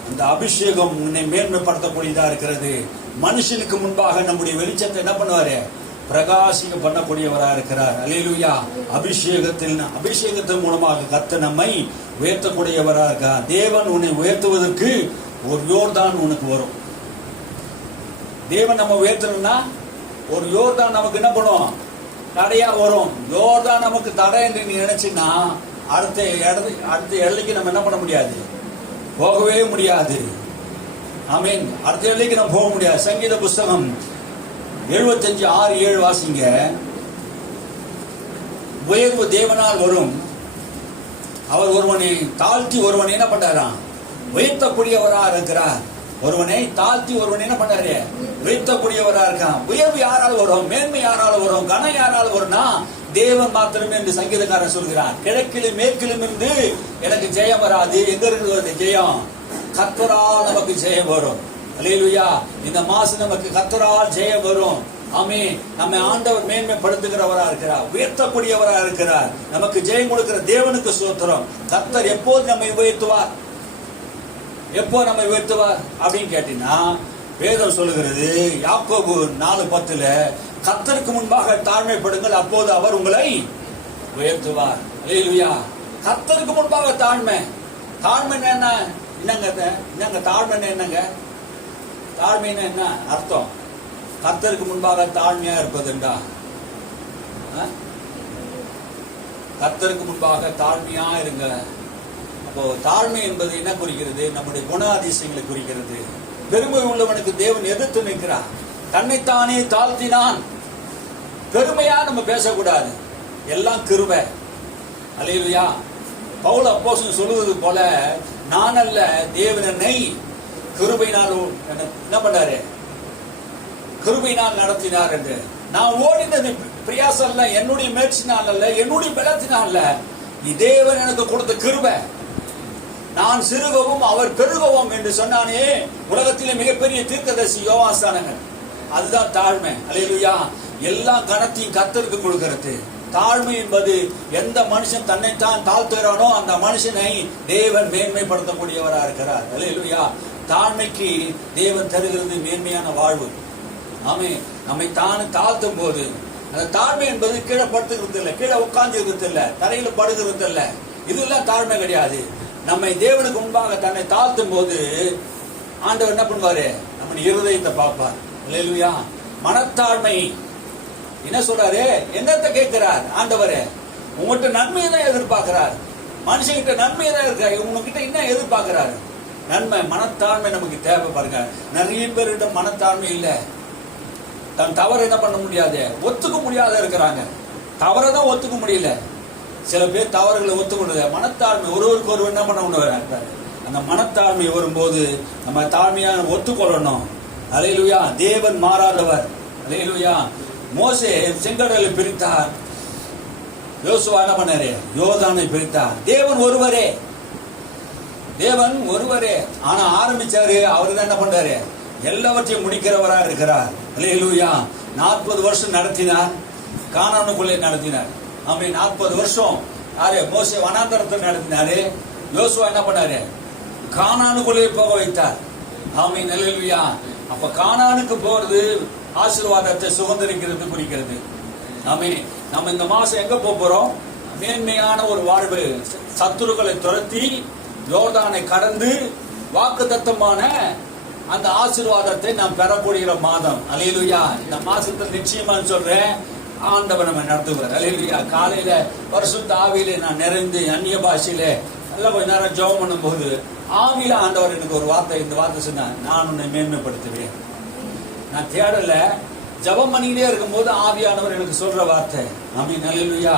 அந்த அபிஷேகம் உன்னை மேன்மைப்படுத்தக்கூடியதா இருக்கிறது. மனுஷனுக்கு முன்பாக நம்முடைய வெளிச்சத்தை என்ன பண்ணுவாரு, பிரகாசிக்க பண்ணக்கூடியவரா இருக்கிறார். ஹல்லேலூயா. அபிஷேகத்தின் மூலமாக கர்த்தர் நம்மை உயர்த்தக்கூடியவரா இருக்கார். தேவன் உன்னை உயர்த்துவதற்கு ஒரு யோர்தான் உனக்கு வரும். தேவன் நம்ம உயர்த்தணும்னா ஒரு யோர்தான் நமக்கு என்ன பண்ணும், தடையா வரும். யோர்தான் நமக்கு தடை என்று நீ நினைச்சுன்னா அடுத்த எல்லைக்கு நம்ம என்ன பண்ண முடியாது, போகவே முடியாது. ஆமென். அடுத்த எல்லைக்கு நம்ம போக முடியாது. சங்கீத புஸ்தகம் 75:6-7 வாசிங்க. உயர்வு தேவனால் வரும். அவர் ஒருவனை தாழ்த்தி ஒருவனை என்ன பண்றாராம், உயர்த்தக்கூடியவரா இருக்கிறார். ஒருவனை தாழ்த்தி ஒருவனை என்ன பண்றாரு, உயர்த்தக்கூடியவரா இருக்கான். உயர்வு யாரால் வரும், மேன்மை யாரால் வரும், கனம் யாரால் வரும்னா தேவன் மாத்திரமே என்று சங்கீதக்காரன் சொல்கிறார். கிழக்கிலும் மேற்கிலும் இருந்து எனக்கு ஜெயம் வராது. எங்க இருக்கிறது ஜெயம், கர்த்தரால் நமக்கு ஜெயம் வரும். ஹல்லேலூயா. இந்த மாசம் நமக்கு கர்த்தரால் ஜெயம் வரும். ஆமென். நம்ம ஆண்டவர் மேன்மைப்படுத்துகிறவரா இருக்கிறார், உயர்த்தக்கூடியவரா இருக்கிறார். நமக்கு ஜெயம் கொடுக்கிற தேவனுக்கு ஸ்தோத்திரம். கர்த்தர் எப்போது நம்மை உயர்த்துவார், எப்போ நம்மை உயர்த்துவார் அப்படின்னு கேட்டீங்கன்னா வேதம் சொல்லுகிறது. யாக்கோபு 4:10, கர்த்தருக்கு முன்பாக தாழ்மைப்படுங்கள், அப்போது அவர் உங்களை உயர்த்துவார். ஹல்லேலூயா. கர்த்தருக்கு முன்பாக தாழ்மை. தாழ்மை என்ன, என்னங்க தாழ்மை என்னங்க, தாழ்மைன்னா என்ன அர்த்தம்? கர்த்தருக்கு முன்பாக தாழ்மையா இருப்பதுண்டா? கர்த்தருக்கு முன்பாக தாழ்மையா இருங்க. அப்போ தாழ்மை என்பது என்ன குறிக்கிறது, நம்முடைய குணாதிசயங்களை குறிக்கிறது. பெருமை உள்ளவனுக்கு தேவன் எதிர்த்து நிற்கிறார். தன்னைத்தானே தாழ்த்தினான். பெருமையா நம்ம பேசக்கூடாது, எல்லாம் கிருபை. அல்லேலூயா. பவுல் அப்போஸ்தலன் சொல்லுவது போல, நான் அல்ல தேவன் என்னை கிருபையினால் என்ன பண்ணாரு, கிருபையினால் நடத்தினார் என்று. நான் ஓடினது பிரயாசம் அல்ல, என்னுடைய முயற்சினால் அல்ல, என்னுடைய பலத்தினால் அல்ல, தேவன் எனக்கு கொடுத்த கிருபை. நான் சிறுகவும் அவர் பெருகவும் என்று சொன்னானே உலகத்திலே மிகப்பெரிய தீர்க்கதரிசி யோவான். அதுதான் தாழ்மை. அல்லேலூயா. எல்லா கனத்தையும் கர்த்தருக்கு கொடுக்கிறது. தாழ்மை என்பது எந்த மனுஷன் தன்னைத்தான் தாழ்த்துகிறானோ அந்த மனுஷனை தேவன் மேன்மைப்படுத்தக்கூடியவரா இருக்கிறார். அல்லேலூயா. தாழ்மைக்கு தேவன் தருகிறது மேன்மையான வாழ்வு. ஆமே. நம்மை தான் தாழ்த்தும் போது அந்த தாழ்மை என்பது கீழே படுத்துக்கிறது இல்லை, கீழே உட்கார்ந்து இருக்கிறது இல்லை, தரையில படுகிறது இல்லை. இதெல்லாம் தாழ்மை கிடையாது. நம்மை தேவனுக்கு முன்பாக தன்னை தாழ்த்தும் போது ஆண்டவர் என்ன பண்ணுவாரு, நம்ம இருதயத்தை பார்ப்பார். அல்லேலூயா. மனத்தாழ்மை என்ன சொல்றாரு, என்னத்தை கேட்கிறார் ஆண்டவரே, உங்ககிட்ட நன்மையை தான் எதிர்பார்க்கிறார். மனுஷங்கிட்ட நன்மையை தான் இருக்காரு, உங்ககிட்ட என்ன எதிர்பார்க்கிறாரு, நன்மை. மனத்தாழ்மை நமக்கு தேவை. பாருங்க, நிறைய பேரிடம் மனத்தாழ்மை இல்லை. தன் தவறு என்ன பண்ண முடியாது, ஒத்துக்க முடியாத இருக்கிறாங்க. தவறை தான் ஒத்துக்க முடியல. சில பேர் தவறுகளை ஒத்துக்கொண்டது மனத்தாழ்மை. ஒருவருக்கு ஒருவர் என்ன பண்ண அந்த மனத்தாழ்மை வரும்போது நம்ம தாழ்மையான ஒத்துக்கொள்ளணும். அல்லேலூயா. தேவன் மாறாதவர். அல்லேலூயா. மோசே செங்கடலை பிரித்தார். யோசுவா என்ன பண்ணாரு? யோர்தானை பிரித்தார். தேவன் ஒருவரே, தேவன் ஒருவரே. ஆனா ஆரம்பிச்சாரு, அவரு தான் என்ன பண்றாரு? எல்லாவற்றையும் முடிக்கிறவரா இருக்கிறார். அல்லேலூயா. 40 வருஷம் நடத்தினார், கானானுக்குள்ளே நடத்தினார். அப்படி 40 வருஷம் யாரு? மோசே வனாந்தரத்தை நடத்தினாரு. யோசுவா என்ன பண்ணாரு? கானானுக்குள்ளே போக வைத்தார். ஆமென். அல்லேலூயா. அப்ப கானானுக்கு போறது ஆசீர்வாதத்தை சுதந்திரிக்கிறது குறிக்கிறது. ஆமென். நம்ம இந்த மாசம் எங்க போறோம்? மேன்மையான ஒரு வாழ்வு, சத்துருக்களை துரத்தி யோர்தானை கடந்து வாக்குத்தத்தமான அந்த ஆசீர்வாதத்தை நாம் பெறக்கூடிய மாதம். அல்லேலூயா. இந்த மாசத்தில் நிச்சயமா சொல்றேன், ஆண்டவர் நம்ம நடத்துவார். அல்லேலூயா. காலையில பரிசுத்த ஆவியில நான் நிறைந்து அந்நிய பாஷையில நல்லா கொஞ்ச நேரம் ஜெபம் பண்ணும்போது ஆவியில ஆண்டவர் எனக்கு ஒரு வார்த்தை, இந்த வார்த்தை சொன்னா, நான் உன்னை மேன்மைப்படுத்துவேன். நான் தேடல, ஜெபம் பண்ணிக்கிட்டே இருக்கும்போது ஆவியானவர் எனக்கு சொல்ற வார்த்தை. ஆமென். அல்லேலூயா.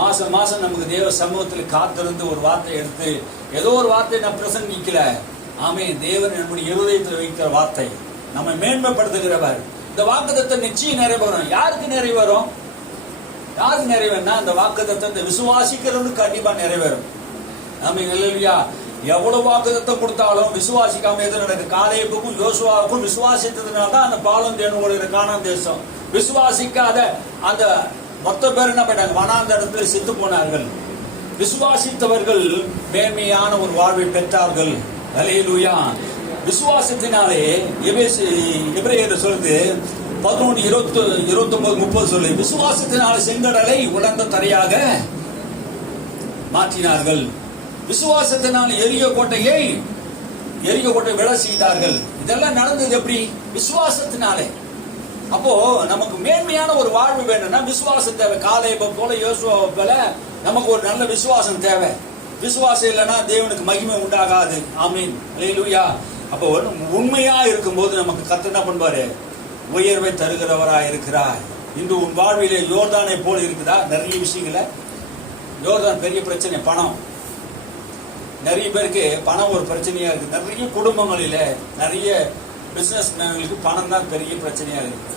மாசம் மாசம் நமக்கு தேவ சமூகத்தில் காத்திருந்து ஒரு வார்த்தை எடுத்து, ஏதோ ஒரு வார்த்தை நான் பிரசங்கிக்கல. ஆமென். தேவன் நம்முடைய இருதயத்தில் வைக்கிற வார்த்தை நம்ம மேன்மைப்படுத்துகிறவர். இந்த வாக்குத்தத்தை நிச்சயம் நிறைவேறும். யாருக்கு நிறைவேறும்? யாருக்கு நிறைவேறும்னா அந்த வாக்குத்தத்தை விசுவாசிக்கிறவனுக்கு கண்டிப்பா நிறைவேறும். ஆமென். அல்லேலூயா. எவ்வளவு வாக்குத்தத்தம் கொடுத்தாலும் விசுவாசிக்காம எது நடக்குது? காலேபுக்கும் யோசுவாவுக்கும் விசுவாசித்ததுனால தான் அந்த பாலும் தேனும் ஓடுகிற கானான் தேசம். விசுவாசிக்காத அந்த மொத்த பேர் என்ன பண்ணாங்க? வனாந்தரத்தில் செத்து போனார்கள். விசுவாசித்தவர்கள் மேன்மையான ஒரு வாழ்வை பெற்றார்கள். அல்லேலூயா. விசுவாசத்தினாலே எபிரேயர் சொல்லுது 11, 29, 30 சொல்லு. விசுவாசத்தினாலே செங்கடலை உலர்ந்த தரையாக மாற்றினார்கள். விசுவாசத்தினால் எரிய கோட்டையை விட செய்தார்கள். இதெல்லாம் நடந்தது எப்படி? விசுவாசத்தினாலே. அப்போ நமக்கு மேன்மையான ஒரு வாழ்வு வேணும்னா விசுவாசம் தேவை. காலேபை போல யோசுவாவை போல நமக்கு ஒரு நல்ல விசுவாசம் தேவை. விசுவாசம் இல்லைன்னா தேவனுக்கு மகிமை உண்டாகாது. ஆமீன். அல்லேலூயா. அப்போ உண்மையா இருக்கும்போது நமக்கு கர்த்தர் என்ன பண்ணுவாரு? உயர்வை தருகிறவரா இருக்கிறார். இன்று உன் வாழ்விலே யோர்தானை போல இருக்குதா? நிறைய விஷயங்கள யோர்தான் பெரிய பிரச்சனை, பணம். நிறைய பேருக்கு பணம் ஒரு பிரச்சனையா இருக்கு. நிறைய குடும்பங்களில நிறைய பிசினஸ் மேன்களுக்கு பணம் தான் பெரிய பிரச்சனையா இருக்கு.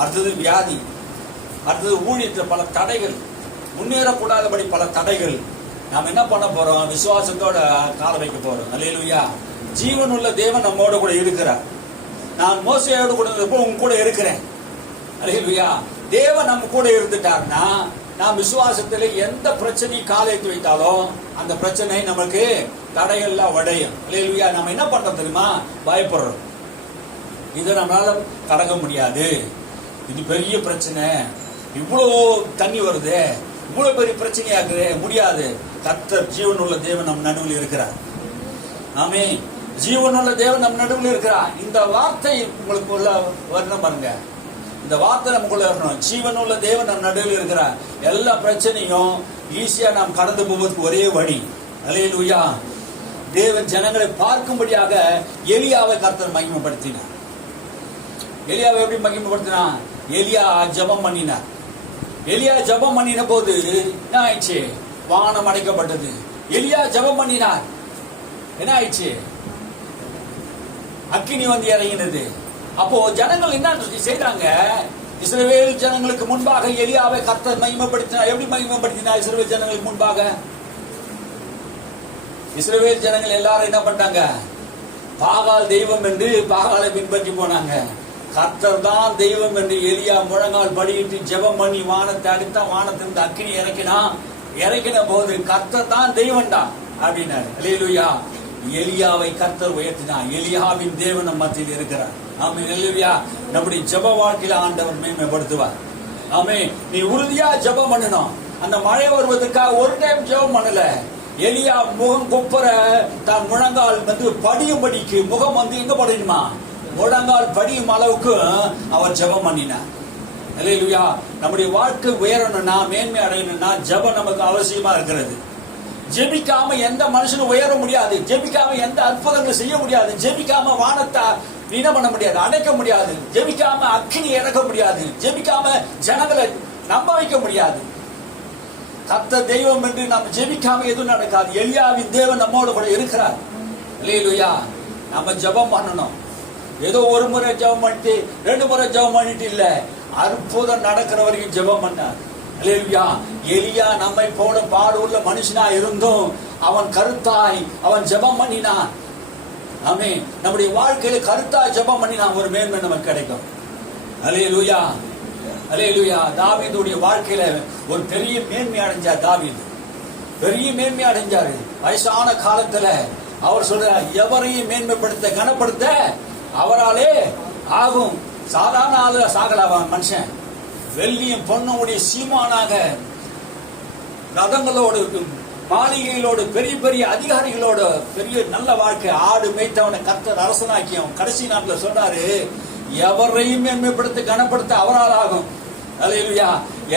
அடுத்தது வியாதி, அடுத்தது ஊழியத்தில் பல தடைகள், முன்னேறக்கூடாதபடி பல தடைகள். நாம் என்ன பண்ண போறோம்? விசுவாசத்தோட கால வைக்க போறோம். அல்லேலூயா. ஜீவனுள்ள தேவன் நம்மோட கூட இருக்கிறார். நான் மோசையோடு கூட இருந்தப்போ உங்க கூட இருக்கிறேன். அல்லேலூயா. தேவன் நம்ம கூட இருந்துட்டார்னா நாம் விசுவாசத்திலே எந்த பிரச்சனையை காலைத்து வைத்தாலும் அந்த பிரச்சனை நமக்கு தடையெல்லாம் உடையும். அல்லேலூயா. நம்ம என்ன பண்றோம் தெரியுமா? பயப்படுறோம். இதை நம்மளால கடக்க முடியாது, இது பெரிய பிரச்சனை, இவ்வளோ தண்ணி வருது, இவ்வளவு பெரிய பிரச்சனையா இருக்குது, முடியாது. கர்த்தர் ஜீவனுள்ள தேவன் நம் நடுவில் இருக்கிறார். ஆமே. ஜீவனுள்ள தேவன் நம் நடுவில் இருக்கிறார். இந்த வார்த்தை உங்களுக்கு உள்ள வரணும் பாருங்க. இந்த வார்த்தை நமக்குள்ள வரணும். ஜீவனுள்ள தேவன் நம் நடுவில் இருக்கிறார். எல்லா பிரச்சனையும் ஈஸியா நாம் கடந்து போவதற்கு ஒரே வழி. அல்லேலூயா. தேவன் ஜனங்களை பார்க்கும்படியாக எலியாவை கர்த்தர் மகிமைப்படுத்தினார். எலியாவை எப்படி மகிமைப்படுத்தினார்? எலியா ஜெபம் பண்ணினார். எலியா ஜெபம் பண்ணின போது என்ன ஆயிடுச்சு? வானம் அடைக்கப்பட்டது. எலியா ஜெபம் பண்ணினார், என்ன ஆயிடுச்சு? அக்கினி வந்து இறங்கினது. அப்போ ஜனங்கள் என்ன செய்தாங்க? இஸ்ரவேல் ஜனங்களுக்கு முன்பாக எலியாவை கர்த்தர் மகிமைப்படுத்தினார். எப்படி மகிமைப்படுத்தினார்? இஸ்ரவேல் ஜனங்களுக்கு முன்பாக இஸ்ரவேல் ஜனங்கள் எல்லாரும் என்ன பண்ணாங்க? பாகால் தெய்வம் என்று பாகாலை பின்பற்றி போனாங்க. கர்த்தர் தான் தெய்வம் என்று எலியா முழங்கால் படியிட்டு ஜெபம் பண்ணி வானத்தை அடித்தா, வானத்திலிருந்து அக்கினி இறக்கின போது கர்த்தர் தான் தெய்வம் தான் அப்படின்னாரு. அல்லேலூயா. எலியாவை கர்த்தர் உயர்த்தினார். எலியாவின் தேவன் நம் மத்தியில் இருக்கிறார். ஆமென். அல்லேலூயா. நம்முடைய ஜெப வாழ்க்கையில ஆண்டவர் மேன்மைப்படுத்துவார். ஆமென். நீ உறுதியா ஜெபம் பண்ணணும். அந்த மழை வருவதற்காக ஒரு டைம் ஜெபம் பண்ணல. எலியா முகம் கொப்பர தான் முழங்கால் வந்து படியும்படிக்கு முகம் வந்து எங்க படியுமா? முழங்கால் படியும் அளவுக்கு அவர் ஜெபம் பண்ணினார். அல்லேலூயா. நம்முடைய வாழ்க்கை உயரணும்னா, மேன்மை அடையணும்னா ஜெபம் நமக்கு அவசியமா இருக்கிறது. ஜெபிக்காம எந்த மனுஷனும் உயர முடியாது. ஜெபிக்காம எந்த அற்புதங்களும் செய்ய முடியாது. ஜெபிக்காம வானத்தை என்ன பண்ண முடியாது, அடைக்க முடியாது. ஜெபிக்காம அக்கினி இறக்க முடியாது. ஜெபிக்காம ஜனங்களை நம்ப வைக்க முடியாது. கர்த்தர் தெய்வம் என்று நாம் ஜெபிக்காம எதுவும் நடக்காது. எலியாவின் தேவன் நம்மோடு கூட இருக்கிறார். அல்லேலூயா. நம்ம ஜெபம் பண்ணணும். ஏதோ ஒரு முறை ஜெபம் பண்ணிட்டு 2 முறை ஜெபம் பண்ணிட்டு இல்ல, அற்புதம் நடக்கிற வரைக்கும் ஜெபம் பண்ணார். அல்லேலூயா. எலியா நம்மை போல பாடுள்ள மனுஷனா இருந்தும் அவன் கருத்தாய் அவன் ஜெபம் பண்ணினான். ஆமென். நம்முடைய வாழ்க்கையில கருத்தாய் ஜெபம் பண்ணினா ஒரு மேன்மை நமக்கு கிடைக்கும். அல்லேலூயா. அல்லேலூயா. தாவீதுடைய வாழ்க்கையில ஒரு பெரிய மேன்மை அடைஞ்சார். தாவீது பெரிய மேன்மை அடைஞ்சாரு. வயசான காலத்துல அவர் சொல்றார், எவரையும் மேன்மைப்படுத்த கனப்படுத்த அவராலே ஆகும். சாதாரண ஆளு சாகலாவான் மனுஷன். வெள்ளியும் பொண்ணுடைய சீமானாக ரதங்களோடு மாளிகைகளோடு பெரிய பெரிய அதிகாரிகளோடு பெரிய நல்ல வாழ்க்கை. ஆடு மேய்த்தவனை கர்த்தர் அரசனாக்கியும் கடைசி நாட்டில் சொன்னாரு, எவரையும் மேன்மைப்படுத்த கனப்படுத்த அவரால் ஆகும். அல்லேலூயா.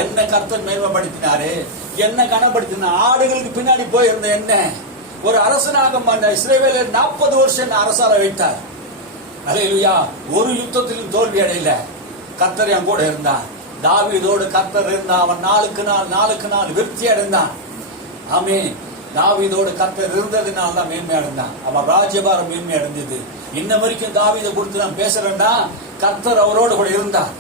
என்ன கர்த்தர் மேன்மைப்படுத்தினாரு, என்ன கனப்படுத்தின. ஆடுகளுக்கு பின்னாடி போயிருந்த என்ன ஒரு அரசனாக இஸ்ரவேலர் 40 வருஷம் அரசால வைத்தார். அல்லேலூயா. ஒரு யுத்தத்திலும் தோல்வி அடையல. கர்த்தர் என் கூட இருந்தான். தாவீதோடு கர்த்தர் இருந்தான். அவன் நாளுக்கு நாள் விருத்தி அடைந்தான். ஆமென். தாவீதோடு கர்த்தர் இருந்ததுனால தான் மேன்மை அடைந்தான். அவன் ராஜ்யபாரம் மேன்மை அடைந்தது. இன்ன வரைக்கும் தாவீதை கொடுத்து நான் பேசுறேன்னா கர்த்தர் அவரோடு கூட இருந்தார்.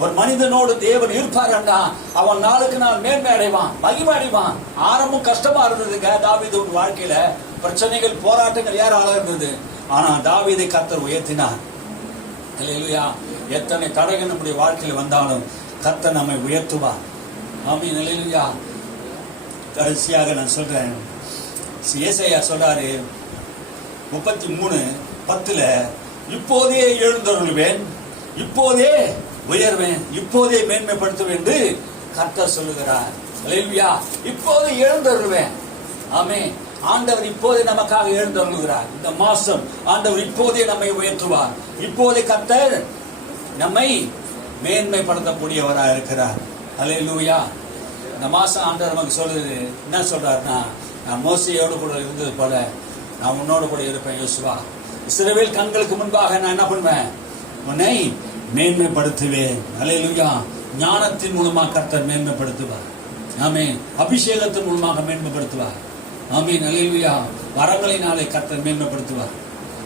ஒரு மனிதனோடு தேவன் இருப்பாரண்டா அவன் நாளுக்கு நாள் மேன்மை அடைவான், மகிமை அடைவான். ஆரம்பம் கஷ்டமா இருந்ததுங்க தாவீதோட வாழ்க்கையில. பிரச்சனைகள் போராட்டங்கள் ஏராளம் இருந்தது. ஆனா தாவீதை கர்த்தர் உயர்த்தினார். அல்லேலூயா. எத்தனை தடைகள் நம்முடைய வாழ்க்கையில் வந்தாலும் கர்த்தர் நம்மை உயர்த்துவார். ஆமென். அல்லேலூயா. கடைசியாக நான் சொல்றேன், ஏசாயா சொல்றாரு 33:10, இப்போதே எழுந்தருள்வேன், இப்போதே உயர்வேன், இப்போதே மேன்மைப்படுத்துவேன் என்று கர்த்தர் சொல்லுகிறார். அல்லேலூயா. இப்போதே எழுந்தருள்வேன். ஆமென். ஆண்டவர் இப்போதே நமக்காக எழுந்தருளுகிறார். இந்த மாசம் ஆண்டவர் இப்போதே நம்மை உயர்த்துவார். இப்போதே கர்த்தர் நம்மை மேன்மைப்படுத்தக்கூடியவராக இருக்கிறார். அல்லேலூயா. இந்த மாசம் ஆண்டவர் நமக்கு சொல்றது என்ன சொல்றாருன்னா, நான் மோசேயோடு கூட இருந்தது போல நான் உன்னோடு கூட இருப்பேன் யோசுவா. இஸ்ரவேல் கண்களுக்கு முன்பாக நான் என்ன பண்ணுவேன், உன்னை மேன்மைப்படுத்துவேன். அல்லேலூயா. ஞானத்தின் மூலமாக கர்த்தர் மேன்மைப்படுத்துவார். ஆமென். அபிஷேகத்தின் மூலமாக மேன்மைப்படுத்துவார். ஆமென். அல்லேலூயா. வரங்களினாலே கர்த்தர் மேன்மைப்படுத்துவார்.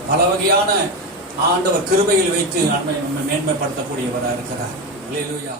பல வகையான ஆண்டவர் கிருபையில் வைத்து நம்மை மேன்மைப்படுத்தக்கூடியவராக இருக்கிறார். அல்லேலூயா.